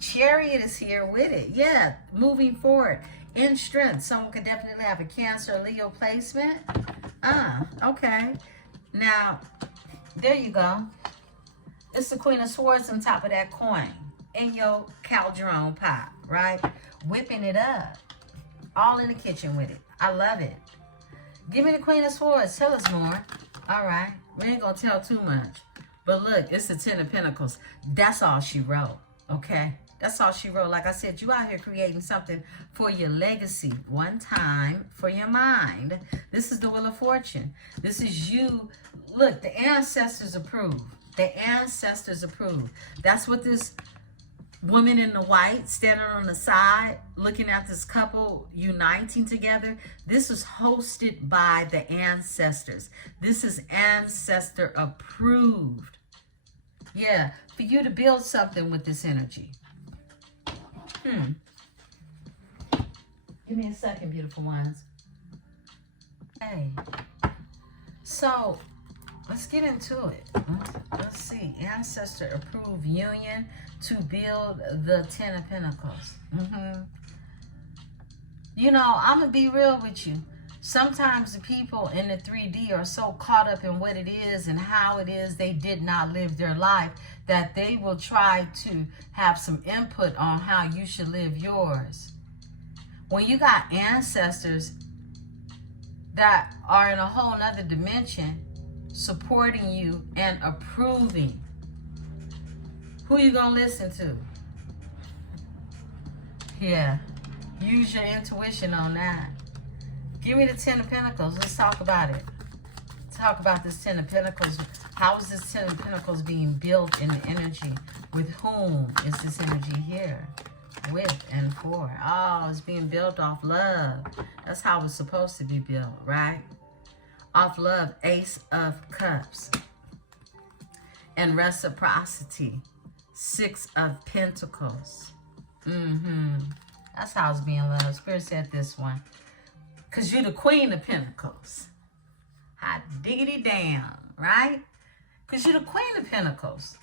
Chariot is here with it. Yeah, moving forward in strength. Someone could definitely have a Cancer or Leo placement. Okay. Now, there you go. It's the Queen of Swords on top of that coin in your cauldron pot, right? Whipping it up. All in the kitchen with it. I love it. Give me the Queen of Swords. Tell us more. All right. We ain't going to tell too much. But look, it's the 10 of Pentacles. That's all she wrote. Okay? That's all she wrote. Like I said, you out here creating something for your legacy. One time for your mind. This is the Wheel of Fortune. This is you. Look, the ancestors approve. The ancestors approve. That's what this woman in the white standing on the side looking at this couple uniting together. This is hosted by the ancestors. This is ancestor approved. Yeah, for you to build something with this energy. Give me a second, beautiful ones. Hey, so let's get into it. Let's see. Ancestor approved union to build the 10 of Pentacles. You know, I'm going to be real with you. Sometimes the people in the 3D are so caught up in what it is and how it is they did not live their life that they will try to have some input on how you should live yours. When you got ancestors that are in a whole nother dimension supporting you and approving, who you gonna listen to? Yeah, use your intuition on that. Give me the Ten of Pentacles. Let's talk about it. Talk about this Ten of Pentacles. How is this Ten of Pentacles being built in the energy? With whom is this energy here? With and for. Oh, it's being built off love. That's how it's supposed to be built, right? Off love. Ace of Cups. And reciprocity. Six of Pentacles. That's how it's being loved. Spirit said this one. Because you're the Queen of Pentacles. Hot diggity damn, right? Because you're the Queen of Pentacles.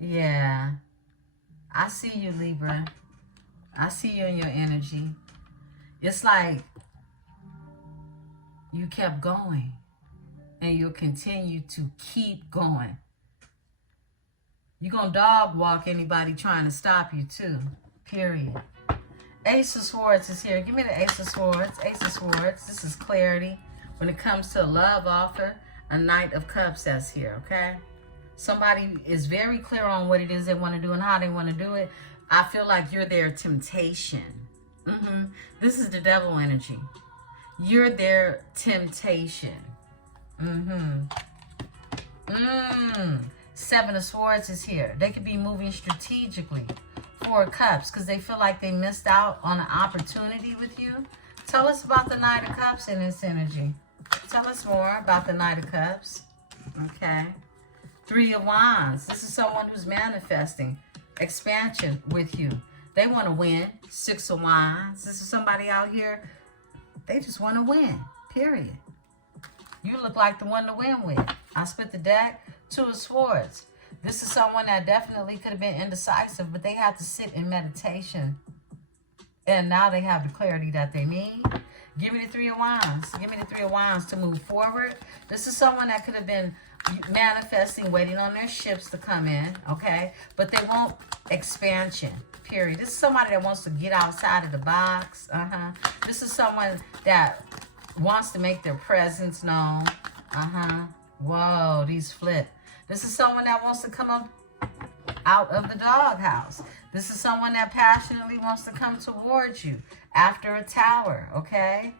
Yeah. I see you, Libra. I see you in your energy. It's like you kept going. And you'll continue to keep going. You're going to dog walk anybody trying to stop you too. Period. Ace of Swords is here. Give me the Ace of Swords. Ace of Swords. This is clarity. When it comes to a love offer, a Knight of Cups that's here, okay? Somebody is very clear on what it is they want to do and how they want to do it. I feel like you're their temptation. This is the devil energy. You're their temptation. Seven of Swords is here. They could be moving strategically. Four of Cups because they feel like they missed out on an opportunity with you. Tell us about the Knight of Cups in this energy. Tell us more about the Knight of Cups. Okay. Three of Wands. This is someone who's manifesting expansion with you. They want to win. Six of Wands. This is somebody out here. They just want to win. Period. You look like the one to win with. I split the deck. Two of Swords. This is someone that definitely could have been indecisive, but they had to sit in meditation. And now they have the clarity that they need. Give me the Three of Wands. Give me the Three of Wands to move forward. This is someone that could have been manifesting, waiting on their ships to come in, okay? But they want expansion, period. This is somebody that wants to get outside of the box. This is someone that wants to make their presence known. Whoa, these flip. This is someone that wants to come up out of the doghouse. This is someone that passionately wants to come towards you after a tower, okay?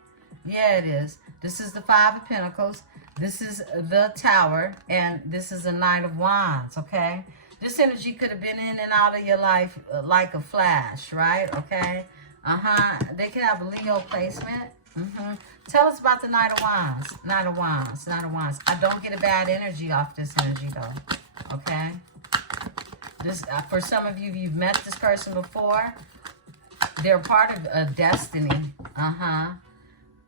Yeah, it is. This is the Five of Pentacles. This is the Tower, and this is a Knight of Wands, okay? This energy could have been in and out of your life like a flash, right? Okay? They could have a Leo placement. Tell us about the Knight of Wands. Knight of Wands. Knight of Wands. I don't get a bad energy off this energy, though. Okay? This, for some of you, you've met this person before. They're part of a destiny.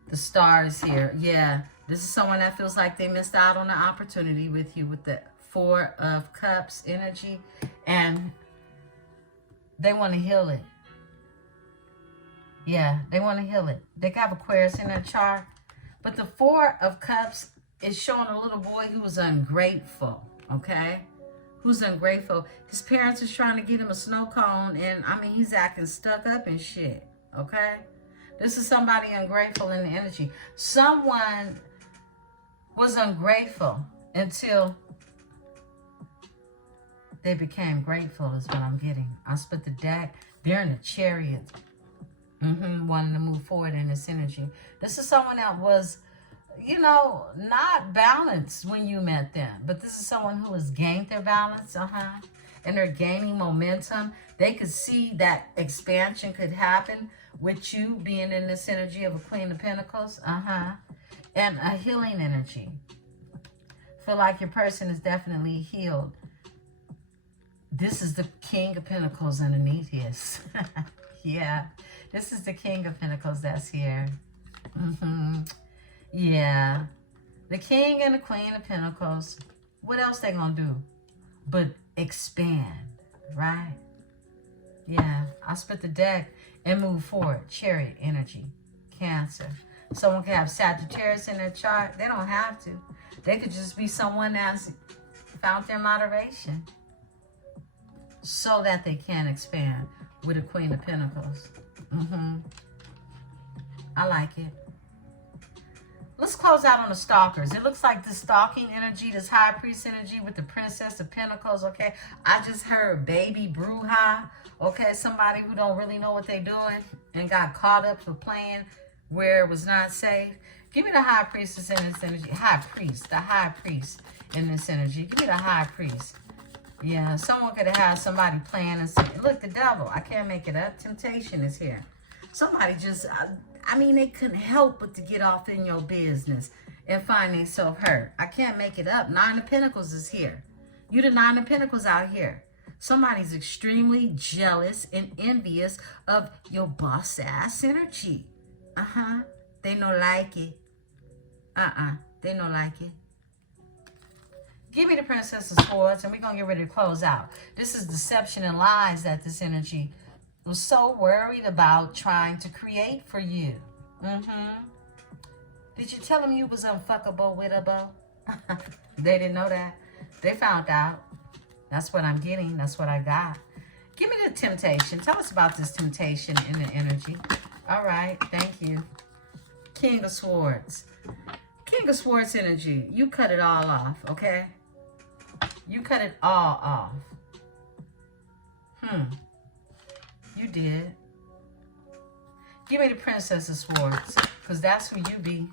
The Star is here. Yeah. This is someone that feels like they missed out on an opportunity with you with the Four of Cups energy. And they want to heal it. Yeah, they want to heal it. They have Aquarius in their chart. But the Four of Cups is showing a little boy who was ungrateful, okay? Who's ungrateful. His parents is trying to get him a snow cone, and, I mean, he's acting stuck up and shit, okay? This is somebody ungrateful in the energy. Someone was ungrateful until they became grateful is what I'm getting. I split the deck. They're in the Chariot. Wanting to move forward in this energy. This is someone that was, you know, not balanced when you met them. But this is someone who has gained their balance, and they're gaining momentum. They could see that expansion could happen with you being in this energy of a Queen of Pentacles, and a healing energy. Feel like your person is definitely healed. This is the King of Pentacles underneath his. Yeah. This is the King of Pentacles that's here. Yeah. The King and the Queen of Pentacles. What else they gonna do but expand, right? Yeah. I split the deck and move forward. Chariot energy. Cancer. Someone can have Sagittarius in their chart. They don't have to. They could just be someone that's found their moderation so that they can expand with a Queen of Pentacles. I like it. Let's close out on the Stalkers. It looks like the Stalking energy, this High Priest energy with the Princess of Pentacles, okay? I just heard baby bruja, okay? Somebody who don't really know what they're doing and got caught up with playing where it was not safe. Give me the high priestess in this energy. High priest, the high priest in this energy. Give me the high priest. Yeah, someone could have had somebody playing and saying, look, the devil. I can't make it up. Temptation is here. Somebody just, I mean, they couldn't help but to get off in your business and find themselves hurt. I can't make it up. Nine of Pentacles is here. You the Nine of Pentacles out here. Somebody's extremely jealous and envious of your boss ass energy. They don't like it. They don't like it. Give me the Princess of Swords, and we're going to get ready to close out. This is deception and lies that this energy was so worried about trying to create for you. Did you tell them you was unfuckable, wittable? They didn't know that. They found out. That's what I'm getting. That's what I got. Give me the temptation. Tell us about this temptation in the energy. All right. Thank you. King of Swords. King of Swords energy. You cut it all off, okay? You cut it all off. You did. Give me the Princess of Swords, because that's who you be.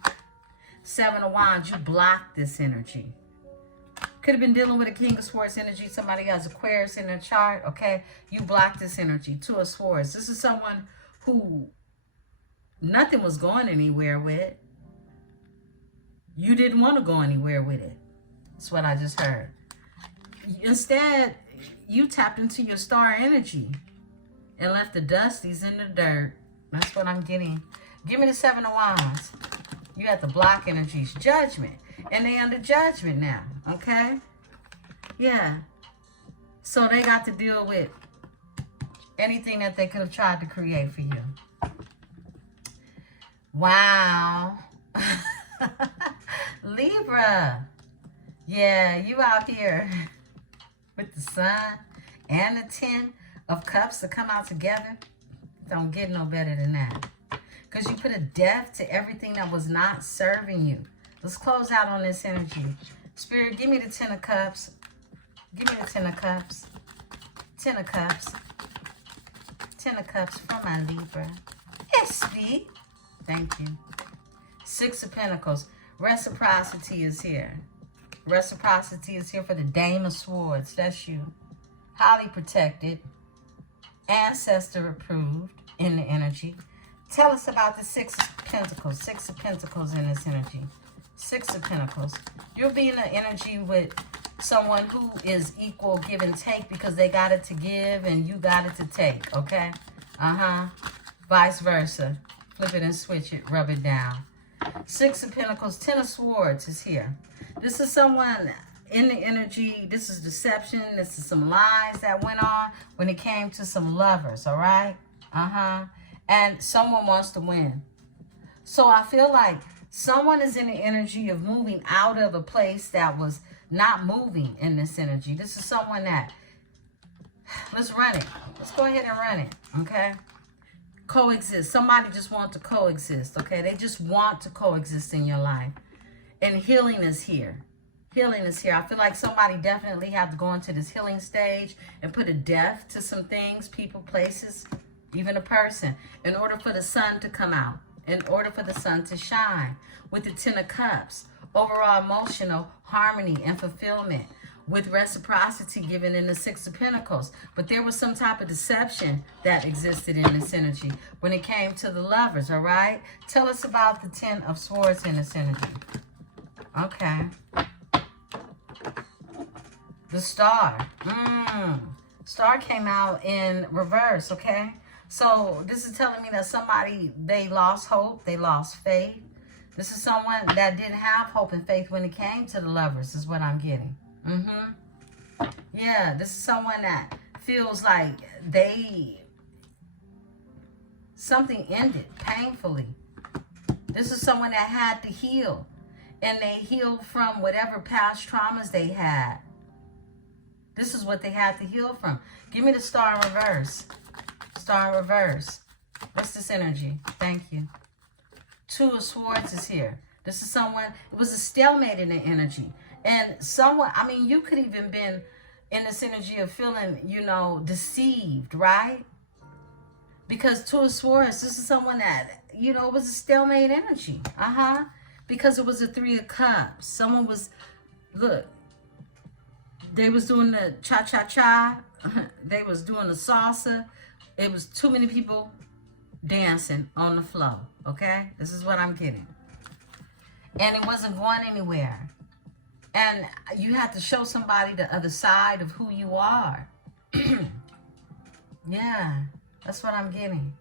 Seven of Wands. You blocked this energy. Could have been dealing with a King of Swords energy. Somebody has Aquarius in their chart, okay? You blocked this energy. Two of Swords. This is someone who nothing was going anywhere with. You didn't want to go anywhere with it. That's what I just heard. Instead, you tapped into your star energy and left the dusties in the dirt. That's what I'm getting. Give me the Seven of Wands. You got the block energies. Judgment. And they under judgment now. Okay? Yeah. So they got to deal with anything that they could have tried to create for you. Wow. Libra. Yeah, you out here with the Sun and the Ten of Cups to come out together. Don't get no better than that. Because you put a death to everything that was not serving you. Let's close out on this energy. Spirit, give me the Ten of Cups. Give me the Ten of Cups. Ten of Cups. Ten of Cups for my Libra. SV. Thank you. Six of Pentacles. Reciprocity is here. Reciprocity is here for the Dame of Swords. That's you. Highly protected. Ancestor approved in the energy. Tell us about the Six of Pentacles. Six of Pentacles in this energy. Six of Pentacles. You'll be in the energy with someone who is equal give and take because they got it to give and you got it to take. Okay? Vice versa. Flip it and switch it. Rub it down. Six of Pentacles. Ten of Swords is here. This is someone in the energy. This is deception. This is some lies that went on when it came to some lovers. All right? And someone wants to win. So I feel like someone is in the energy of moving out of a place that was not moving in this energy. This is someone that, let's run it. Let's go ahead and run it, okay? Coexist. Somebody just wants to coexist, okay? They just want to coexist in your life. And healing is here. Healing is here. I feel like somebody definitely have to go into this healing stage and put a death to some things, people, places, even a person, in order for the sun to come out, in order for the sun to shine. With the Ten of Cups, overall emotional harmony and fulfillment, with reciprocity given in the Six of Pentacles. But there was some type of deception that existed in this energy when it came to the lovers, all right? Tell us about the Ten of Swords in this energy. Okay. The Star. Star came out in reverse, okay? So this is telling me that somebody, they lost hope, they lost faith. This is someone that didn't have hope and faith when it came to the lovers, is what I'm getting. Yeah, this is someone that feels like something ended painfully. This is someone that had to heal. And they healed from whatever past traumas they had. This is what they had to heal from. Give me the Star in reverse. Star in reverse. What's this energy? Thank you. Two of Swords is here. This is someone, it was a stalemate in the energy. And someone, I mean, you could even been in this energy of feeling, you know, deceived, right? Because Two of Swords, this is someone that, you know, it was a stalemate energy. Because it was a Three of Cups. Someone was, look, they was doing the cha-cha-cha. They was doing the salsa. It was too many people dancing on the floor, okay? This is what I'm getting. And it wasn't going anywhere. And you have to show somebody the other side of who you are. Yeah, that's what I'm getting.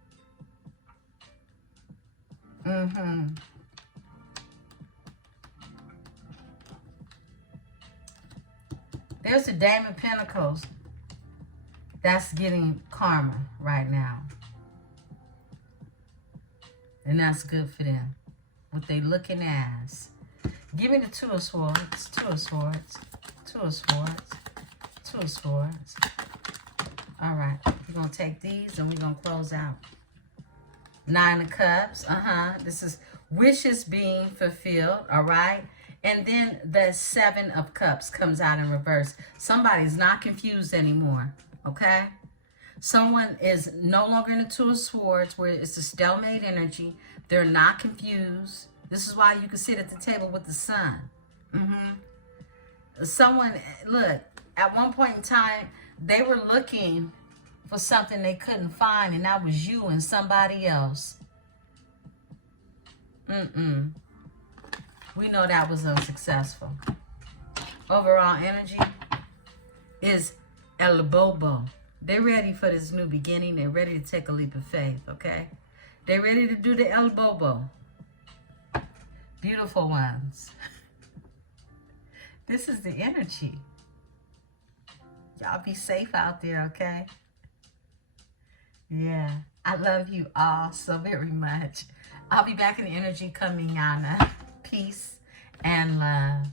There's a Dame of Pentacles that's getting karma right now. And that's good for them. What they looking as. Give me the Two of Swords. Two of Swords. Two of Swords. Two of Swords. All right. We're going to take these and we're going to close out. Nine of Cups. This is wishes being fulfilled. All right. And then the Seven of Cups comes out in reverse. Somebody's not confused anymore. Okay. Someone is no longer in the Two of Swords where it's a stalemate energy. They're not confused. This is why you can sit at the table with the sun. Someone, look, at one point in time, they were looking for something they couldn't find, and that was you and somebody else. We know that was unsuccessful. Overall energy is El Bobo. They're ready for this new beginning. They're ready to take a leap of faith, okay? They're ready to do the El Bobo. Beautiful ones. This is the energy. Y'all be safe out there, okay? Yeah. I love you all so very much. I'll be back in the energy coming on. Peace and love.